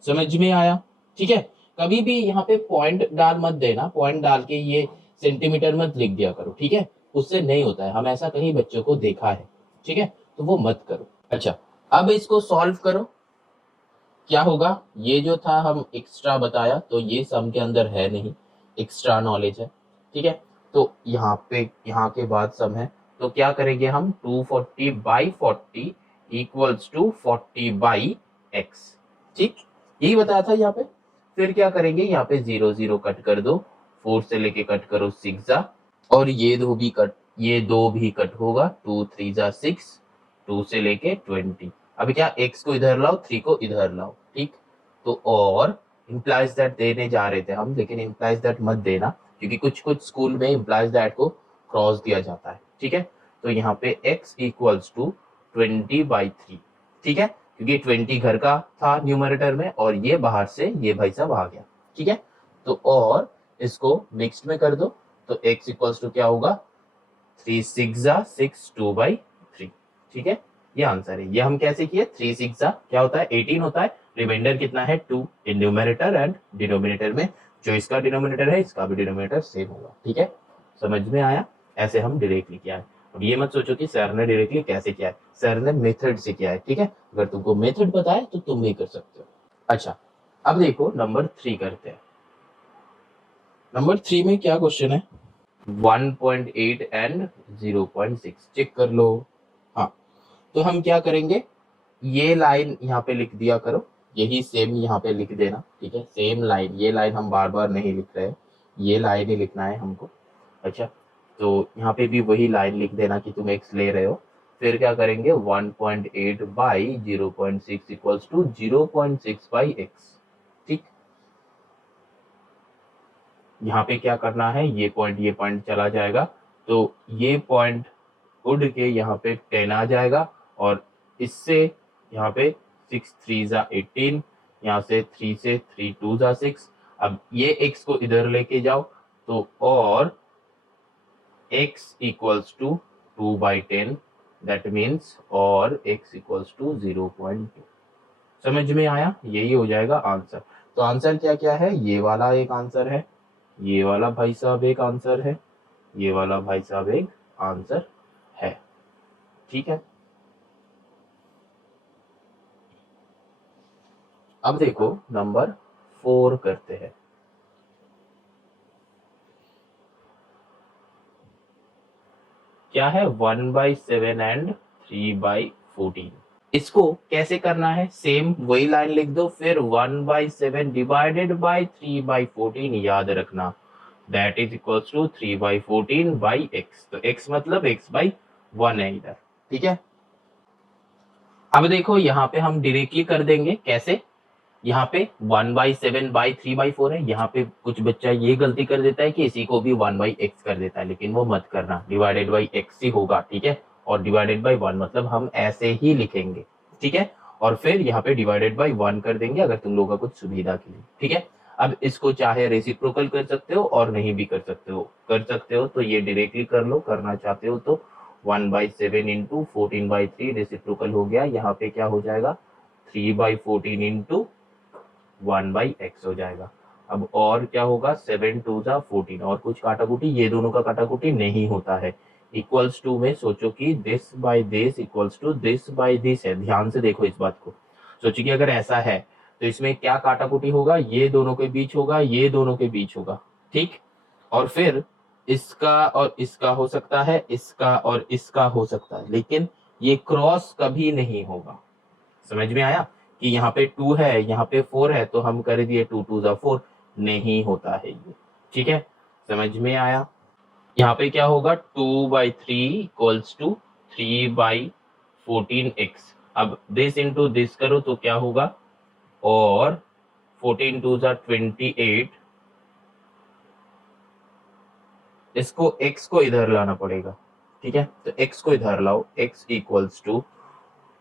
समझ में आया, ठीक है। कभी भी यहाँ पे पॉइंट डाल मत देना, पॉइंट डाल के ये सेंटीमीटर मत लिख दिया करो, ठीक है, उससे नहीं होता है, हम ऐसा कहीं बच्चों को देखा है, ठीक है, तो वो मत करो। अच्छा, अब इसको सॉल्व करो, क्या होगा, ये जो था हम एक्स्ट्रा बताया तो ये सम के अंदर है नहीं, एक्स्ट्रा नॉलेज है, ठीक है, तो यहाँ पे यहाँ के बाद सम है, तो क्या करेंगे हम, 240/40 इक्वल्स टू 40/x, ठीक, यही बताया था यहाँ पे। फिर क्या करेंगे, यहाँ पे 0 0 कट कर दो, 4 से लेके कट करो 6 जा, और ये दो भी कट, ये दो भी कट होगा, 2 3 जा 6, 2 से लेके 20, अभी क्या, x को इधर लाओ 3 को इधर लाओ, ठीक, तो और इम्प्लाइज दैट देने जा रहे थे हम, लेकिन इम्प्लाइज दैट मत देना, क्योंकि कुछ कुछ स्कूल में इम्प्लाइज दैट को क्रॉस दिया जाता है, ठीक है। तो यहाँ पे x इक्वल्स टू 20/3, ठीक है, क्योंकि 20 घर का था न्यूमरेटर में और ये बाहर से ये भाई साहब आ गया, ठीक है। तो और इसको मिक्स्ड में कर दो, तो x इक्वल्स टू क्या होगा, 3 6 जा 6 2/3, ठीक है, ये आंसर है। ये हम कैसे किए, 3 6 जा क्या होता है 18 होता है, रिमाइंडर कितना है 2 इन न्यूमरेटर एंड डिनोमिनेटर में, जो इसका डिनोमिनेटर है इसका भी डिनोमिनेटर सेम होगा, ठीक है, समझ में आया, ऐसे हम डायरेक्टली किया है। अब ये मत सोचो कि सर ने डायरेक्टली कैसे किया है, सर ने मेथड से किया है, ठीक है, अगर तुमको मेथड पता है तो तुम भी कर सकते हो। अच्छा, अब देखो नंबर 3 करते हैं। नंबर 3 में क्या क्वेश्चन है, 1.8 एंड 0.6 चेक कर लो। हाँ, तो हम क्या करेंगे, ये लाइन यहाँ पे लिख दिया करो, यही सेम यहाँ पे लिख देना, ठीक है, सेम लाइन, ये लाइन हम बार बार नहीं लिख रहे हैं, ये लाइन ही लिखना है हमको। अच्छा, तो यहाँ पे भी वही लाइन लिख देना कि तुम x ले रहे हो, फिर क्या करेंगे 1.8 by 0.6 equals to 0.6 by x. ठीक, यहाँ पे क्या करना है, ये पॉइंट चला जाएगा, तो ये पॉइंट उड़ के यहाँ पे 10 आ जाएगा, और इससे यहाँ पे 6 3 जा 18, यहाँ से 3 से 3 2 जा 6। अब ये x को इधर लेके जाओ, तो और x equals to 2 by 10, that means और x इक्वल्स टू 0.2। समझ में आया, यही हो जाएगा आंसर। तो आंसर क्या क्या है, ये वाला एक आंसर है, ये वाला भाई साहब एक आंसर है, ये वाला भाई साहब एक आंसर है। ठीक है, अब देखो नंबर 4 करते हैं। क्या है 1/7 एंड 3/14। इसको कैसे करना है, सेम वही लाइन लिख दो, फिर 1/7 डिवाइडेड बाई 3/14 याद रखना, that is equals to 3/14 by x. तो x मतलब x/1 है इधर। ठीक है, अब देखो यहाँ पे हम डायरेक्टली कर देंगे, कैसे, यहाँ पे 1/7/3/4 है, यहाँ पे कुछ बच्चा ये गलती कर देता है कि इसी को भी 1/x कर देता है, लेकिन वो मत करना, डिवाइडेड बाई x ही होगा। ठीक है, और डिवाइडेड बाई 1 मतलब हम ऐसे ही लिखेंगे। ठीक है, और फिर यहाँ पे डिवाइडेड बाई 1 कर देंगे, अगर तुम लोगों का कुछ सुविधा के लिए। ठीक है, अब इसको चाहे रेसिप्रोकल कर सकते हो और नहीं भी कर सकते हो, तो ये डायरेक्टली कर लो, करना चाहते हो तो 1/7 इंटू 14/3 रेसिप्रोकल हो गया, यहाँ पे क्या हो जाएगा 3/14 इंटू 1/x हो जाएगा। अब और क्या होगा, 7 2 जा 14, और कुछ काटाकुटी, ये दोनों का काटाकुटी नहीं होता है। इक्वल्स टू में सोचो कि this by this equals to this by this है, ध्यान से देखो इस बात को। सोचो कि अगर ऐसा है तो इसमें क्या काटाकुटी होगा, ये दोनों के बीच होगा, ये दोनों के बीच होगा। ठीक, और फिर इसका और इसका हो सकता है, इसका और इसका हो सकता है, लेकिन ये क्रॉस कभी नहीं होगा। समझ में आया कि यहाँ पे 2 है, यहाँ पे 4 है, तो हम कर दिए 2 2 जा 4, नहीं होता है ये। ठीक है, समझ में आया। यहाँ पे क्या होगा 2/3 इक्वल्स टू 3/14x। अब दिस इंटू दिस करो तो क्या होगा, और 14 2 जा 28, इसको x को इधर लाना पड़ेगा। ठीक है, तो x को इधर लाओ, x इक्वल्स टू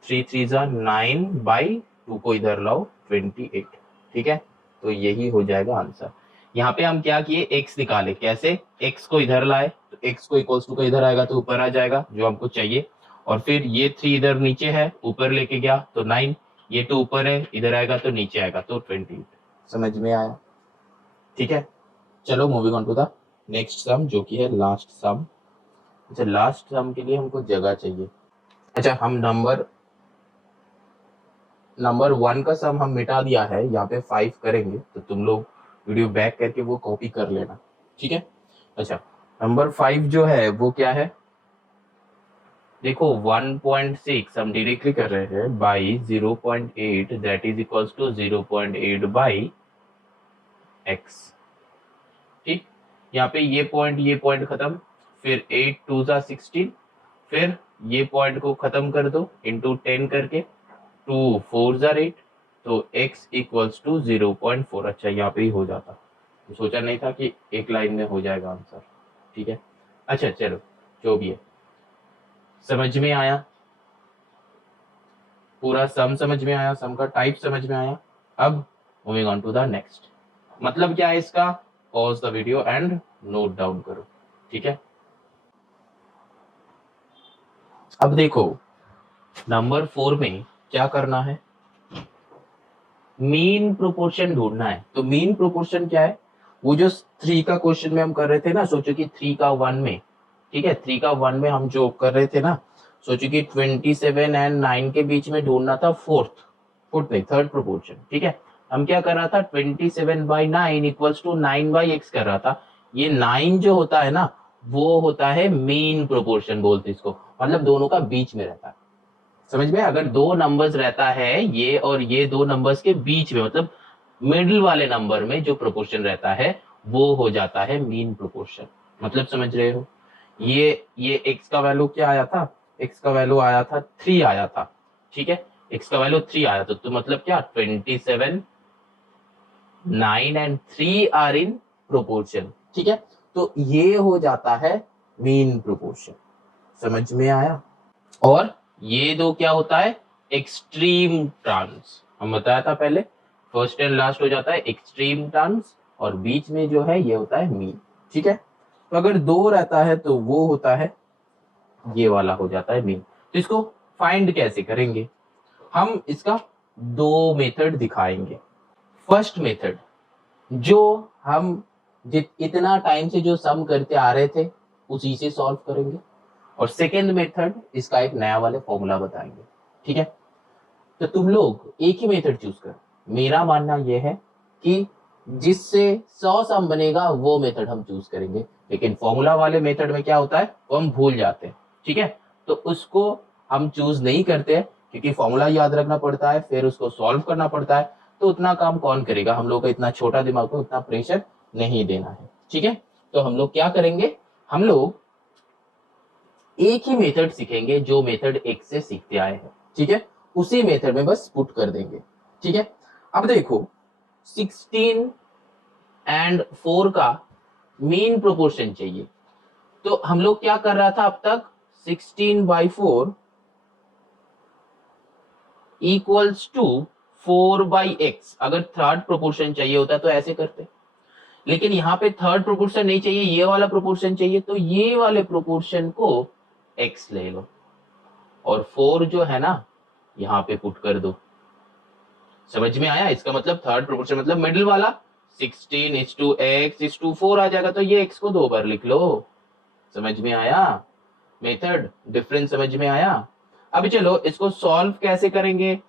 3 3 जा 9/2 को इधर लाओ 28। ठीक है, तो यही हो जाएगा आंसर। यहाँ पे हम क्या किए, x निकाले, कैसे, x को इधर लाए, तो x को इक्वल्स टू का इधर आएगा तो ऊपर आ जाएगा जो हमको चाहिए, और फिर ये 3 इधर नीचे है, ऊपर लेके गया तो 9, ये तो ऊपर है, इधर आएगा तो नीचे आएगा तो 28। समझ में आया। ठीक है, चलो moving on to the next sum, जो कि है लास्ट सम। अच्छा, लास्ट सम के लिए हमको जगह चाहिए। अच्छा, हम नंबर 1 का सम हम मिटा दिया है, यहाँ पे 5 करेंगे, तो तुम लोग वीडियो बैक करके वो कॉपी कर लेना। ठीक है, अच्छा, नंबर 5 जो है वो क्या है, देखो 1.6 हम डायरेक्टली कर रहे हैं by 0.8, that is equals to 0.8 by x। ठीक, यहाँ पे ये पॉइंट खत्म, फिर 8 2 जा 16, फिर ये पॉइंट को खत्म कर दो इंटू 10 करके, 2 4 जा 8, तो x इक्वल्स टू 0.4। अच्छा, यहाँ पे ही हो जाता, तो सोचा नहीं था कि एक लाइन में हो जाएगा आंसर। ठीक है, अच्छा चलो जो भी है, समझ में आया, पूरा सम समझ में आया, सम का टाइप समझ में आया। अब moving on to the next, मतलब क्या है इसका, pause the video and note down करो। ठीक है, अब देखो नंबर 4 में क्या करना है, मीन प्रोपोर्शन ढूंढना है। तो मीन प्रोपोर्शन क्या है, वो जो 3 का क्वेश्चन में हम कर रहे थे ना, सोचो कि 3 का 1 में, ठीक है, 3 का 1 में हम जो कर रहे थे ना, सोचो कि 27 एंड 9 के बीच में ढूंढना था फोर्थ नहीं, थर्ड प्रोपोर्शन। ठीक है, हम क्या कर रहा था, 27/9 इक्वल्स टू 9/x कर रहा था। ये 9 जो होता है ना, वो होता है मीन प्रोपोर्शन बोलते इसको, मतलब दोनों का बीच में रहता है। समझ में, अगर दो नंबर्स रहता है, ये और ये दो नंबर्स के बीच में, मतलब मिडिल वाले नंबर में जो प्रोपोर्शन रहता है वो हो जाता है मीन प्रोपोर्शन। मतलब समझ रहे हो, ये x का वैल्यू क्या आया था, x का वैल्यू आया था 3 आया था, ठीक है, x का वैल्यू 3 आया था, तो मतलब क्या 27, 9 एंड 3 आर इन प्रोपोर्शन, ठीक है। तो ये हो जाता है मीन प्रोपोर्शन, समझ में आया। और ये दो क्या होता है, एक्सट्रीम टर्म्स, हम बताया था पहले, फर्स्ट एंड लास्ट हो जाता है एक्सट्रीम टर्म्स, और बीच में जो है ये होता है मीन, ठीक है। तो अगर दो रहता है तो वो होता है, ये वाला हो जाता है मीन। तो इसको फाइंड कैसे करेंगे, हम इसका दो मेथड दिखाएंगे। फर्स्ट मेथड जो हम इतना टाइम से जो सम करते आ रहे थे उसी से सॉल्व करेंगे, और सेकेंड मेथड इसका एक नया वाले फॉर्मूला बताएंगे, ठीक है। तो तुम लोग एक ही मेथड चूज कर, मेरा मानना यह है कि जिससे 100 सम बनेगा वो मेथड हम चूज करेंगे, लेकिन फॉर्मूला वाले मेथड में क्या होता है वो हम भूल जाते हैं, ठीक है। तो उसको हम चूज नहीं करते हैं क्योंकि फॉर्मूला याद रखना पड़ता है, फिर उसको सॉल्व करना पड़ता है, तो उतना काम कौन करेगा, हम लोग का इतना छोटा दिमाग को इतना प्रेशर नहीं देना है, ठीक है। तो हम लोग क्या करेंगे, हम लोग एक ही मेथड सीखेंगे जो मेथड एक से सीखते आए हैं, ठीक है, उसी मेथड में बस पुट कर देंगे, ठीक है। अब देखो 16 एंड 4 का मीन प्रोपोर्शन चाहिए, तो हम लोग क्या कर रहा था अब तक, 16/4 इक्वल्स टू 4/x, अगर थर्ड प्रोपोर्शन चाहिए होता तो ऐसे करते, लेकिन यहाँ पे थर्ड प्रोपोर्शन नहीं चाहिए, ये वाला प्रोपोर्शन चाहिए, तो ये वाले प्रोपोर्शन को x ले लो और 4 जो है ना यहाँ पे पुट कर दो, समझ में आया। इसका मतलब थर्ड प्रोपोर्शन मतलब मिडिल वाला 16:x:4 आ जाएगा, तो ये x को 2 बार लिख लो, समझ में आया, मेथड डिफरेंस समझ में आया। अब चलो इसको सॉल्व कैसे करेंगे,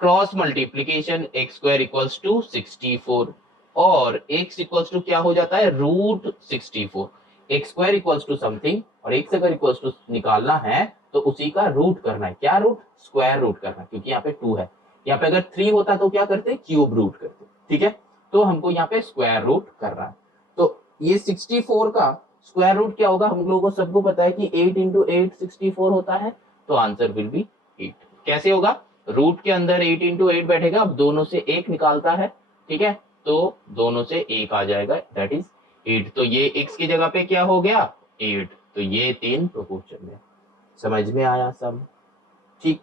cross multiplication x² equals to 64 और x इक्वल्स टू क्या हो जाता है √64, x² इक्वल्स टू समथिंग और x अगर इक्वल्स टू निकालना है तो उसी का रूट करना है, क्या रूट, स्क्वायर रूट करना है, क्योंकि यहाँ पे 2 है, यहाँ पे अगर 3 होता तो क्या करते, क्यूब रूट करते, ठीक है। तो हमको यहाँ पे स्क्वायर रूट करना है, तो ये 64 का स्क्वायर रूट क्या होगा, हम लोगों को सबको पता है कि 8 × 8 64 होता है, तो आंसर विल बी 8। कैसे होगा, रूट के अंदर 8 × 8 बैठेगा, अब दोनों से 1 निकालता है, ठीक है, तो दोनों से 1 आ जाएगा, दैट इज 8। तो ये x की जगह पे क्या हो गया 8, तो ये 3 प्रोपोर्शन है, समझ में आया सब, ठीक।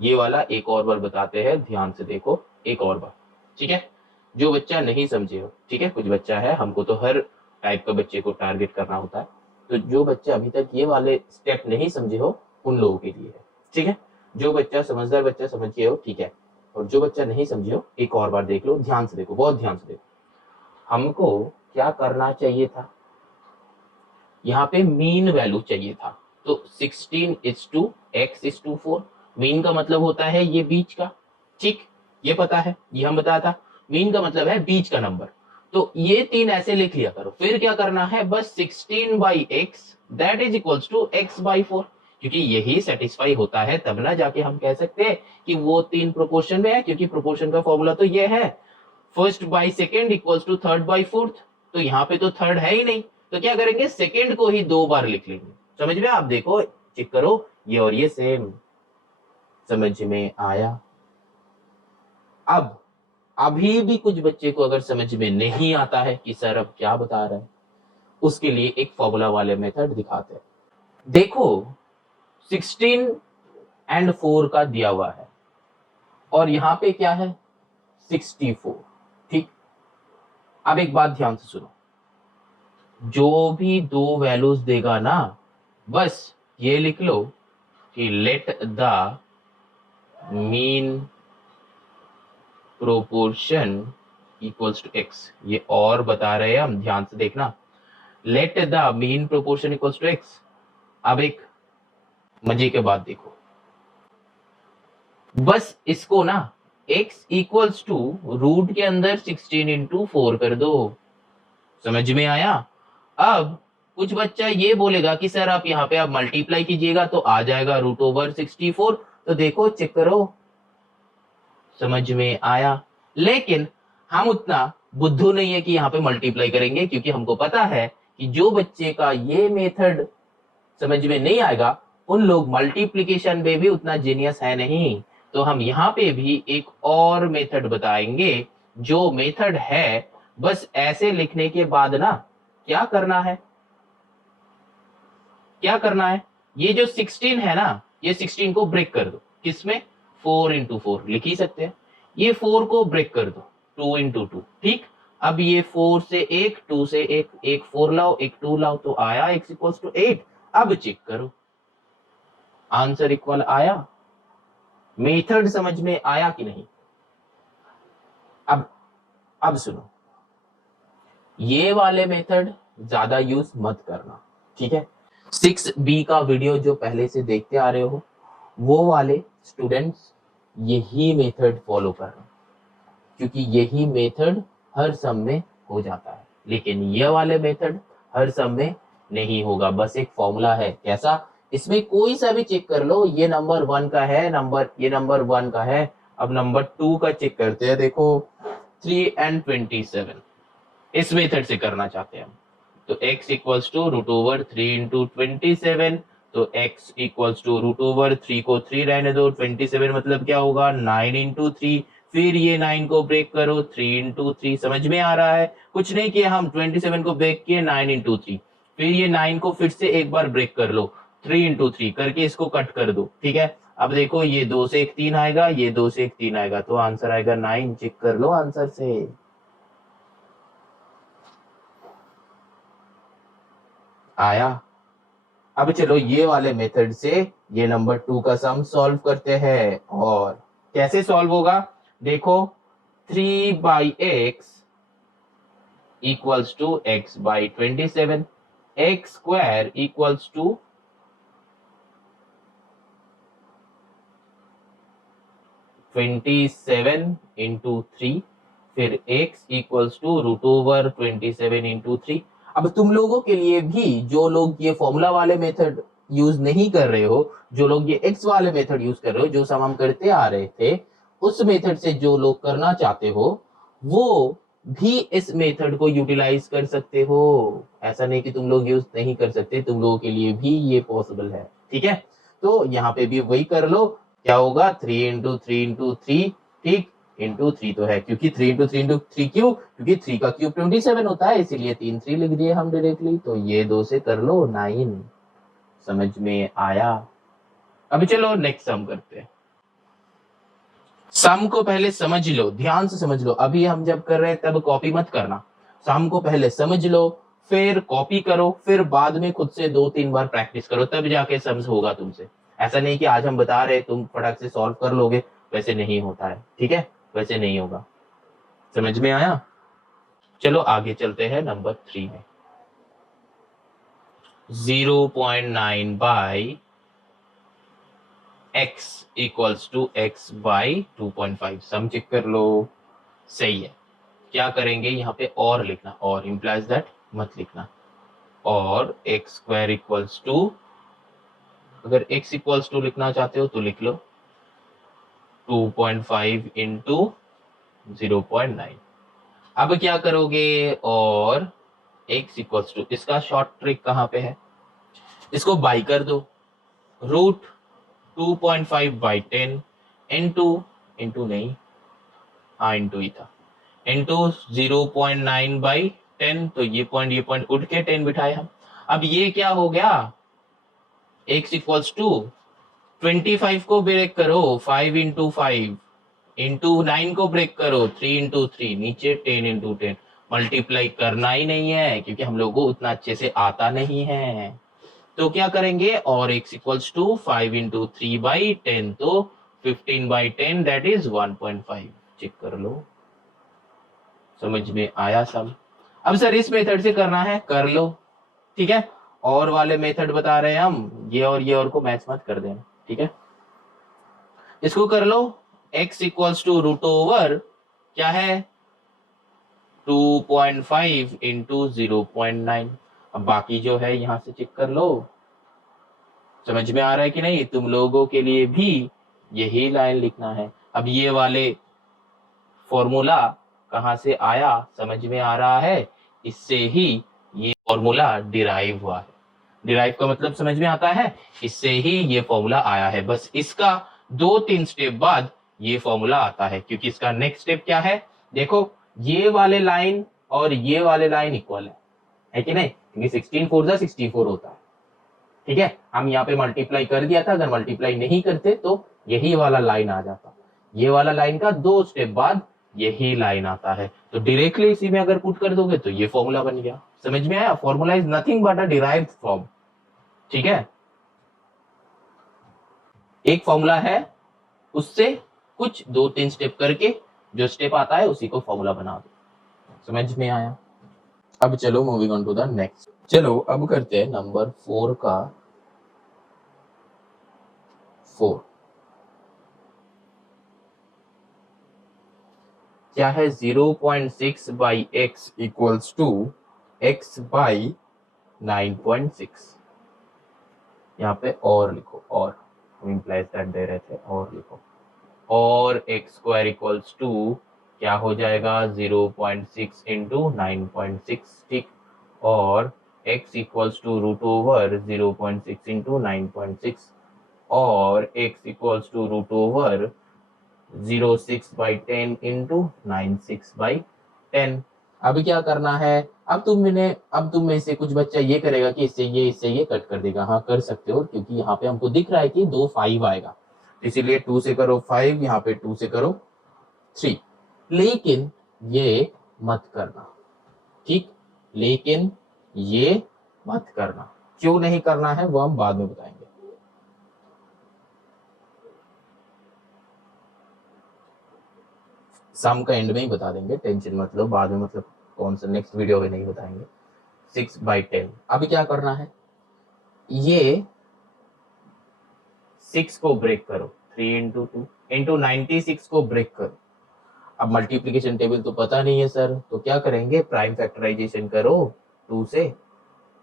ये वाला एक और बार बताते हैं, ध्यान से देखो एक और बार, ठीक है, जो बच्चा नहीं समझे हो, ठीक है, कुछ बच्चा है, हमको तो हर टाइप का बच्चे को टारगेट करना होता है, तो जो बच्चा अभी तक ये वाले स्टेप नहीं समझे हो उन लोगों के लिए है, ठीक है। जो बच्चा समझदार बच्चा समझिए हो, ठीक है, और जो बच्चा नहीं समझे हो एक और बार देख लो, ध्यान से देखो, बहुत ध्यान से देखो। हमको क्या करना चाहिए था, यहाँ पे मीन वैल्यू चाहिए था, तो 16:x:4, मीन का मतलब होता है ये बीच का, ठीक, ये पता है, ये हम बताया था, मीन का मतलब है बीच का नंबर, तो ये 3 ऐसे लिख लिया करो, फिर क्या करना है, बस 16/x that is equals to x/4, क्योंकि यही सेटिस्फाई होता है तब ना जाके हम कह सकते हैं कि वो 3 प्रोपोर्शन में है, क्योंकि प्रोपोर्शन का फॉर्मूला तो ये है, first by second equals to third by fourth, तो यहाँ पे तो थर्ड है ही नहीं, तो क्या करेंगे सेकेंड को ही 2 बार लिख लेंगे, समझ में, आप देखो चेक करो, ये और ये सेम, समझ में आया। अब अभी भी कुछ बच्चे को अगर समझ में नहीं आता है कि सर अब क्या बता रहे हैं, उसके लिए एक फॉर्मूला वाले मेथड दिखाते हैं। देखो 16 एंड 4 का दिया हुआ है और यहाँ पे क्या है 64, ठीक। अब एक बात ध्यान से सुनो, जो भी 2 वैल्यूज देगा ना, बस ये लिख लो कि let the mean proportion equals to x, ये और बता रहे हैं हम, ध्यान से देखना, let the mean proportion equals to x। अब एक मजे के बात देखो, बस इसको ना x इक्वल्स टू रूट के अंदर 16/4 कर दो, समझ में आया। अब कुछ बच्चा ये बोलेगा कि सर आप यहाँ पे आप मल्टीप्लाई कीजिएगा तो आ जाएगा √64, तो देखो चेक करो, समझ में आया। लेकिन हम उतना बुद्धू नहीं है कि यहाँ पे मल्टीप्लाई करेंगे, क्योंकि हमको पता है कि जो बच्चे का ये मेथड समझ में नहीं आएगा उन लोग मल्टीप्लिकेशन में भी उतना जीनियस है नहीं। तो हम यहाँ पे भी एक और मेथड बताएंगे, जो मेथड है बस ऐसे लिखने के बाद ना क्या करना है, क्या करना है, ये जो 16 है ना, ये 16 को ब्रेक कर दो। किसमें? 4 इंटू 4 लिख ही सकते हैं। ये 4 को ब्रेक कर दो 2 इंटू 2। ठीक, अब ये 4 से 1, 2 से 1, एक 4 लाओ, एक 2 लाओ, तो आया x इक्वल्स टू 8। अब चेक करो, आंसर इक्वल आया? मेथड समझ में आया कि नहीं? अब सुनो, ये वाले मेथड ज्यादा यूज मत करना, ठीक है? 6B का वीडियो जो पहले से देखते आ रहे हो, वो वाले स्टूडेंट्स यही मेथड फॉलो कर रहे हैं, क्योंकि यही मेथड हर सम में हो जाता है। लेकिन ये वाले मेथड हर सम में नहीं होगा, बस एक फॉर्मूला है। कैसा? इसमें कोई सा भी चेक कर लो, ये नंबर 1 का है, ये नंबर 1 का है। अब नंबर 2 का चेक करते हैं। देखो 3 and 27, इस मेथड से करना चाहते हैं हम। तो x equals to root over 3 into 27, तो x equals to root over 3 को 3 रहने दो, 27 मतलब क्या होगा? 9 इंटू 3। फिर ये 9 को ब्रेक करो, 3 इंटू 3। समझ में आ रहा है? कुछ नहीं किया हम, 27 को ब्रेक किए 9 इंटू 3। फिर ये 9 को फिर से एक बार ब्रेक कर लो, 3 इंटू 3 करके इसको कट कर दो। ठीक है, अब देखो ये 2 से 1 3 आएगा, ये 2 से 1 3 आएगा, तो आंसर आएगा 9। चेक कर लो आंसर से। आया? अब चलो ये वाले मेथड से ये नंबर 2 का सम सॉल्व करते हैं। और कैसे सॉल्व होगा? देखो 3 by x equals to x by 27, x square equals to 27 into 3, फिर x equals to root over 27 into 3। अब तुम लोगों के लिए भी, जो लोग ये फॉर्मूला वाले मेथड यूज नहीं कर रहे हो, जो लोग ये x वाले मेथड यूज कर रहे हो, जो सम हम करते आ रहे थे, उस मेथड से जो लोग करना चाहते हो, वो भी इस मेथड को यूटिलाइज कर सकते हो। ऐसा नहीं कि तुम लोग यूज नहीं कर सकते, तुम लोगों के लिए भी ये पॉसिबल है। ठीक है, तो यहाँ पे भी वही कर लो। क्या होगा? 3 इंटू 3 इंटू 3, ठीक, इंटू 3 तो है, क्योंकि 3 इंटू 3 इंटू 3 क्यों? क्योंकि 3 का क्यूब 27 होता है, इसीलिए 3 3 लिख दिए हम डायरेक्टली। तो ये 2 से कर लो 9। समझ में आया? अब चलो नेक्स्ट सम करते हैं। सम को पहले समझ लो, ध्यान से समझ लो। अभी हम जब कर रहे हैं तब कॉपी मत करना, सम को पहले समझ लो, फिर कॉपी करो, फिर बाद में खुद से 2-3 बार प्रैक्टिस करो, तब जाके समझ होगा तुमसे। ऐसा नहीं कि आज हम बता रहे तुम फटाक से सॉल्व कर लोगे, वैसे नहीं होता है। ठीक है, वैसे नहीं होगा। समझ में आया? चलो आगे चलते हैं नंबर 3 में। 0.9 by x equals to x by 2.5। Sum check कर लो। सही है। क्या करेंगे यहाँ पे? और लिखना, और इम्प्लाइज दैट मत लिखना। और एक्स स्क्वायर इक्वल्स टू, अगर x इक्वल्स टू लिखना चाहते हो तो लिख लो 2.5 इंटू 0.9। अब क्या करोगे? और x इक्वल्स टू, इसका शॉर्ट ट्रिक कहाँ पे है? इसको बाई कर दो, रूट 2.5 बाई 10 इंटू नहीं, हाँ इंटू ही था, इंटू 0.9 बाई 10। तो ये पॉइंट उठ के 10 बिठाए हम। अब ये क्या हो गया? x इक्वल्स टू 25 को ब्रेक करो 5 इंटू 5 इंटू 9 को ब्रेक करो 3 इंटू 3, नीचे 10 इंटू 10। मल्टीप्लाई करना ही नहीं है, क्योंकि हम लोगों को उतना अच्छे से आता नहीं है। तो क्या करेंगे? और x equals to 5 into 3 by 10, तो 15 बाई 10 दैट इज 1.5। चेक कर लो। समझ में आया सब? अब सर इस मेथड से करना है, कर लो। ठीक है, और वाले मेथड बता रहे हैं हम, ये और को मैच मत कर देना। ठीक है, इसको कर लो। x equals to root over क्या है? 2.5 इंटू 0.9। अब बाकी जो है यहां से चेक कर लो। समझ में आ रहा है कि नहीं? तुम लोगों के लिए भी यही लाइन लिखना है। अब ये वाले फॉर्मूला कहां से आया? समझ में आ रहा है? इससे ही ये फॉर्मूला डिराइव हुआ है। डिराइव का मतलब समझ में आता है, इससे ही ये फॉर्मूला आया है। बस इसका 2-3 स्टेप बाद ये फॉर्मूला आता है, क्योंकि इसका नेक्स्ट स्टेप क्या है, देखो ये वाले लाइन और ये वाले लाइन इक्वल है कि नहीं, क्योंकि 16 4 जा 64 होता है। ठीक है, हम यहाँ पे मल्टीप्लाई कर दिया था, अगर मल्टीप्लाई नहीं करते तो यही वाला लाइन आ जाता। ये वाला लाइन का 2 स्टेप बाद यही लाइन आता है, तो डायरेक्टली इसी में अगर पुट कर दोगे तो ये फॉर्मूला बन गया। समझ में आया? Formula is nothing but a derived form. ठीक है, एक फॉर्मूला है, उससे कुछ 2-3 स्टेप करके जो स्टेप आता है उसी को फॉर्मूला बना दो। समझ में आया? अब चलो moving on to the next. चलो अब करते हैं नंबर 4 का 4। क्या है? 0.6 by x equals to x by 9.6। यहाँ पे और लिखो, और इम्प्लाइज दैट दे रहे थे, और लिखो, और एक्स स्क्वायर इक्वल्स टू क्या हो जाएगा 0.6 इंटू 9.6। ठीक, और x equals to root over 0.6 into 9.6 और x equals to root over 06/10 into 96/10। अब क्या करना है? अब तुम में से कुछ बच्चा ये करेगा कि इससे ये कट कर देगा। हाँ कर सकते हो, क्योंकि यहाँ पे हमको दिख रहा है कि 2 5 आएगा, इसीलिए 2 से करो 5, यहाँ पे 2 से करो 3। लेकिन ये मत करना, ठीक, लेकिन ये मत करना। क्यों नहीं करना है वो हम बाद में बताएंगे। सम का एंड में ही बता देंगे, टेंशन मत लो, बाद में मतलब कौन सा नेक्स्ट वीडियो में नहीं बताएंगे। 6/10। अभी क्या करना है, ये 6 को ब्रेक करो, 3 इंटू 2 इंटू 96 को ब्रेक करो। अब मल्टीप्लीकेशन टेबल तो पता नहीं है सर, तो क्या करेंगे, प्राइम फैक्टराइजेशन करो 2 से।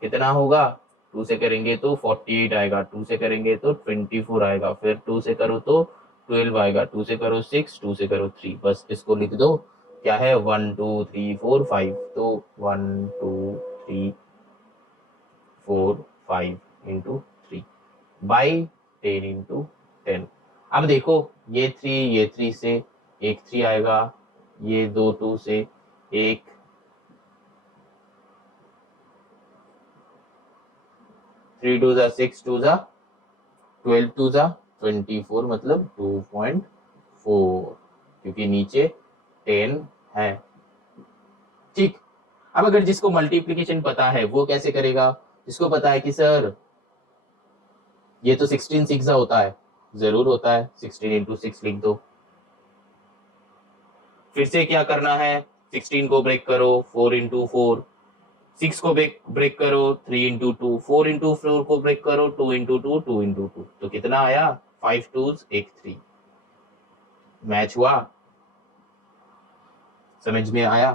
कितना होगा? 2 से करेंगे तो 48 आएगा, 2 से करेंगे तो 24 आएगा, फिर 2 से करो तो 12 आएगा, 2 से करो 6, 2 से करो 3। बस इसको लिख दो, क्या है 1 2 3 4 5, तो 1 2 3 4 5 इंटू 3 बाई 10 इंटू 10। अब देखो ये 3 से एक 3 आएगा, ये 2 2 से एक 3 2 जा 6 2 जा 12 2 जा 24, मतलब 2.4, क्योंकि नीचे 10 है। ठीक, अब अगर जिसको मल्टीप्लीकेशन पता है वो कैसे करेगा? जिसको पता है कि सर ये तो 16 6 होता है, जरूर होता है, 16 इंटू 6 लिख दो। फिर से क्या करना है, 16 को ब्रेक करो, 4 इंटू 4, 6 को ब्रेक करो, 3 इंटू 2, 4 इंटू 4 को ब्रेक करो, 2 इंटू 2, 2 इंटू 2, तो कितना आया? 5 2s 1 3। मैच हुआ? समझ में आया?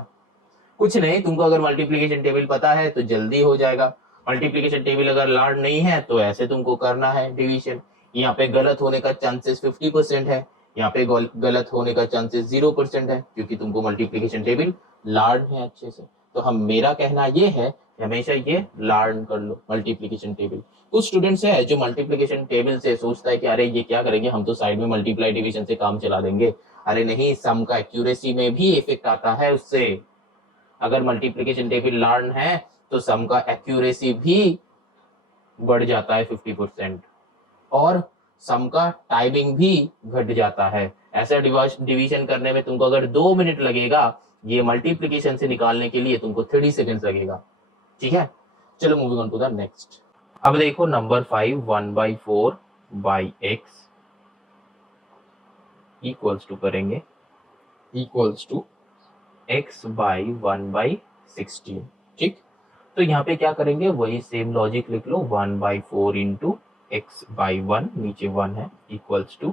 कुछ नहीं, तुमको अगर मल्टीप्लीकेशन टेबल पता है तो जल्दी हो जाएगा। मल्टीप्लीकेशन टेबल अगर लर्न नहीं है तो ऐसे तुमको करना है डिवीजन। यहाँ पे गलत होने का चांसेस 50% है, यहाँ पे गलत होने का चांसेस 0% है, क्योंकि तुमको मल्टीप्लीकेशन टेबल लर्न है अच्छे से। तो हम मेरा कहना ये है कि हमेशा ये लर्न कर लो मल्टीप्लीकेशन टेबल। कुछ स्टूडेंट्स है जो मल्टीप्लीकेशन टेबल से सोचता है कि अरे ये क्या करेंगे, हम तो साइड में मल्टीप्लाई डिवीजन से काम चला देंगे। अरे नहीं, सम का एक्यूरेसी में भी इफेक्ट आता है उससे। अगर मल्टीप्लिकेशन टेबल लर्न है तो सम का एक्यूरेसी भी बढ़ जाता है 50%, और सम का टाइमिंग भी घट जाता है। ऐसा डिवीजन करने में तुमको अगर 2 मिनट लगेगा, ये मल्टीप्लिकेशन से निकालने के लिए तुमको 30 सेकेंड्स लगेगा। ठीक है, चलो moving on to the next. अब देखो number 5, 1/4 by x equals to करेंगे, इक्वल्स टू x बाई 1/16। ठीक, तो यहाँ पे क्या करेंगे, वही सेम लॉजिक लिख लो, 1/4 इंटू एक्स बाई 1, नीचे 1 है, equals to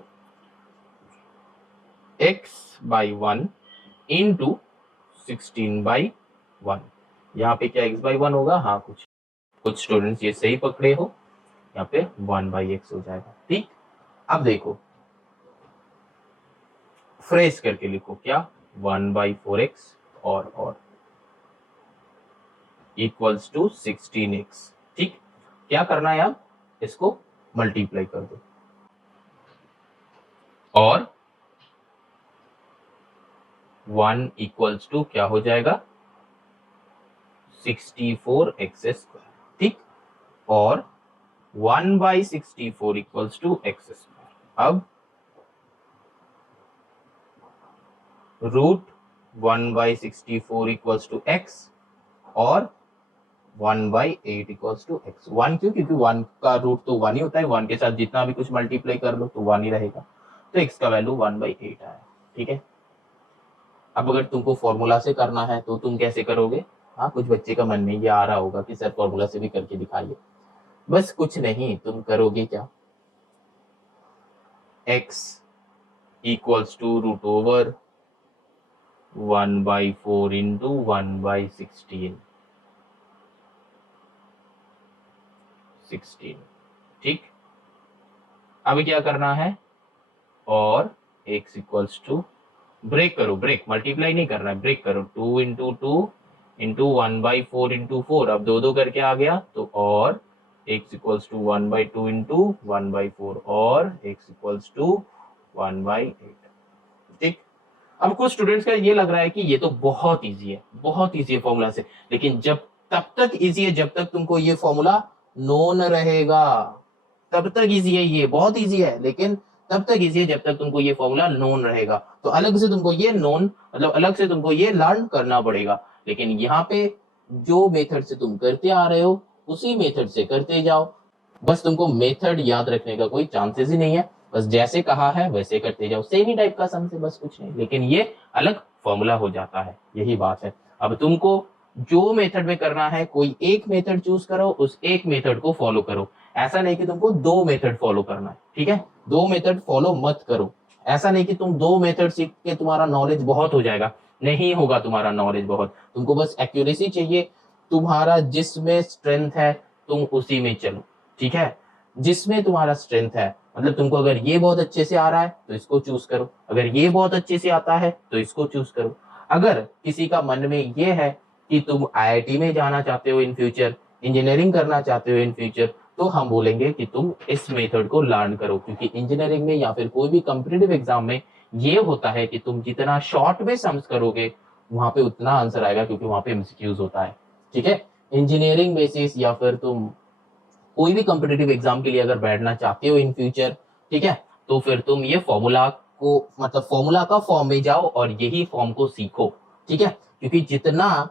x by 1 into 16/1। यहाँ पे क्या x बाई 1 होगा? हाँ, कुछ स्टूडेंट्स ये सही पकड़े हो, यहाँ पे 1/x हो जाएगा। ठीक, अब देखो फ्रेश करके लिखो, क्या 1/4x और इक्वल्स टू 16x। ठीक, क्या करना है, अब इसको मल्टीप्लाई कर दो और 1 इक्वल्स टू क्या हो जाएगा 64x², ठीक। और 1/64 इक्वल्स टू x²। अब रूट 1/64 इक्वल्स टू x और 1/8 इक्वल्स टू x। 1 क्यों, क्योंकि 1 का रूट तो 1 ही होता है, 1 के साथ जितना भी कुछ मल्टीप्लाई कर लो तो 1 ही रहेगा, तो x का वैल्यू 1/8 आया, ठीक है। अब अगर तुमको फॉर्मूला से करना है तो तुम कैसे करोगे, हाँ कुछ बच्चे का मन में ये आ रहा होगा कि सर फॉर्मूला से भी करके दिखाइए। बस कुछ नहीं, तुम करोगे क्या, x equals to root over 1/4 into 1/16, ठीक। अब क्या करना है, और x इक्वल्स टू ब्रेक करो, ब्रेक मल्टीप्लाई नहीं करना है, ब्रेक करो, 2 इंटू 2 इंटू 1/4 इंटू 4, अब दो कर के आ गया, तो और x इक्वल्स टू 1/2 इंटू 1/4 और x इक्वल्स टू 1/8, ठीक। अब कुछ स्टूडेंट्स का ये लग रहा है कि ये तो बहुत इजी है, बहुत इजी है फॉर्मूला से, लेकिन जब तब तक इजी है जब तक तुमको ये फॉर्मूला नोन रहेगा, तब तक इजी है, ये बहुत इजी है लेकिन तब तक इजी है जब तक तुमको ये फॉर्मूला नोन रहेगा। तो अलग से तुमको ये नोन मतलब अलग से तुमको ये लर्न करना पड़ेगा, लेकिन यहाँ पे जो मेथड से तुम करते आ रहे हो उसी मेथड से करते जाओ। बस तुमको मेथड याद रखने का कोई चांसेस ही नहीं है, बस जैसे कहा है वैसे करते जाओ, सेम ही टाइप का सम से, बस कुछ नहीं, लेकिन ये अलग फॉर्मूला हो जाता है, यही बात है। अब तुमको जो मेथड में करना है कोई एक मेथड चूज करो, उस एक मेथड को फॉलो करो, ऐसा नहीं कि तुमको दो मेथड फॉलो करना है, ठीक है। दो मेथड फॉलो मत करो, ऐसा नहीं कि तुम दो मेथड सीख के तुम्हारा नॉलेज बहुत हो जाएगा, नहीं होगा तुम्हारा नॉलेज बहुत, तुमको बस एक्यूरेसी चाहिए, तुम्हारा जिसमें स्ट्रेंथ है तुम उसी में चलो, ठीक है। जिसमें तुम्हारा स्ट्रेंथ है, मतलब तुमको अगर ये बहुत अच्छे से आ रहा है तो इसको चूज करो, अगर ये बहुत अच्छे से आता है तो इसको चूज करो। अगर किसी का मन में ये है कि तुम आईआईटी में जाना चाहते हो इन फ्यूचर, इंजीनियरिंग करना चाहते हो इन फ्यूचर, तो हम बोलेंगे कि तुम इस मेथड को लर्न करो, क्योंकि इंजीनियरिंग में या फिर कोई भी कॉम्पिटिटिव एग्जाम में ये होता है कि तुम जितना शॉर्ट में सम्स करोगे वहां पे उतना आंसर आएगा, क्योंकि वहां पे एमसीक्यूज होता है, ठीक है। इंजीनियरिंग बेसिस या फिर तुम कोई भी कॉम्पिटिटिव एग्जाम के लिए अगर बैठना चाहते हो इन फ्यूचर, ठीक है, तो फिर तुम ये फॉर्मूला को मतलब फॉर्मूला का फॉर्म में जाओ और यही फॉर्म को सीखो, ठीक है। क्योंकि जितना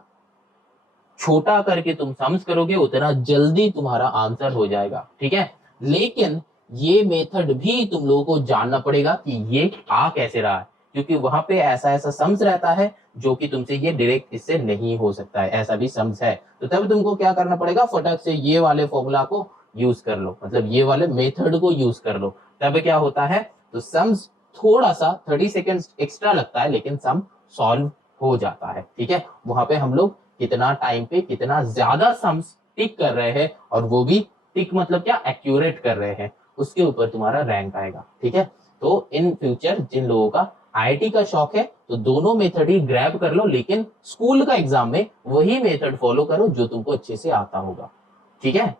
छोटा करके तुम सम्स करोगे उतना जल्दी तुम्हारा आंसर हो जाएगा, ठीक है। लेकिन ये मेथड भी तुम लोगों को जानना पड़ेगा कि ये आ कैसे रहा है, क्योंकि वहां पे ऐसा ऐसा सम्स रहता है जो कि तुमसे ये डायरेक्ट इससे नहीं हो सकता है, ऐसा भी सम्स है। तो तब तुमको क्या करना पड़ेगा, फटक से ये वाले फॉर्मूला को यूज कर लो, मतलब ये वाले मेथड को यूज कर लो, तब क्या होता है, तो सम्स थोड़ा सा 30 सेकेंड एक्स्ट्रा लगता है लेकिन सम सॉल्व हो जाता है, ठीक है। वहां पे हम लोग कितना टाइम पे कितना ज्यादा सम्स टिक कर रहे हैं, और वो भी टिक मतलब क्या, एक्यूरेट कर रहे हैं, उसके ऊपर तुम्हारा रैंक आएगा, ठीक है। तो इन फ्यूचर जिन लोगों का आईआईटी का शौक है तो दोनों मेथड ही ग्रैब कर लो, लेकिन स्कूल का एग्जाम में वही मेथड फॉलो करो जो तुमको अच्छे से आता होगा, ठीक है।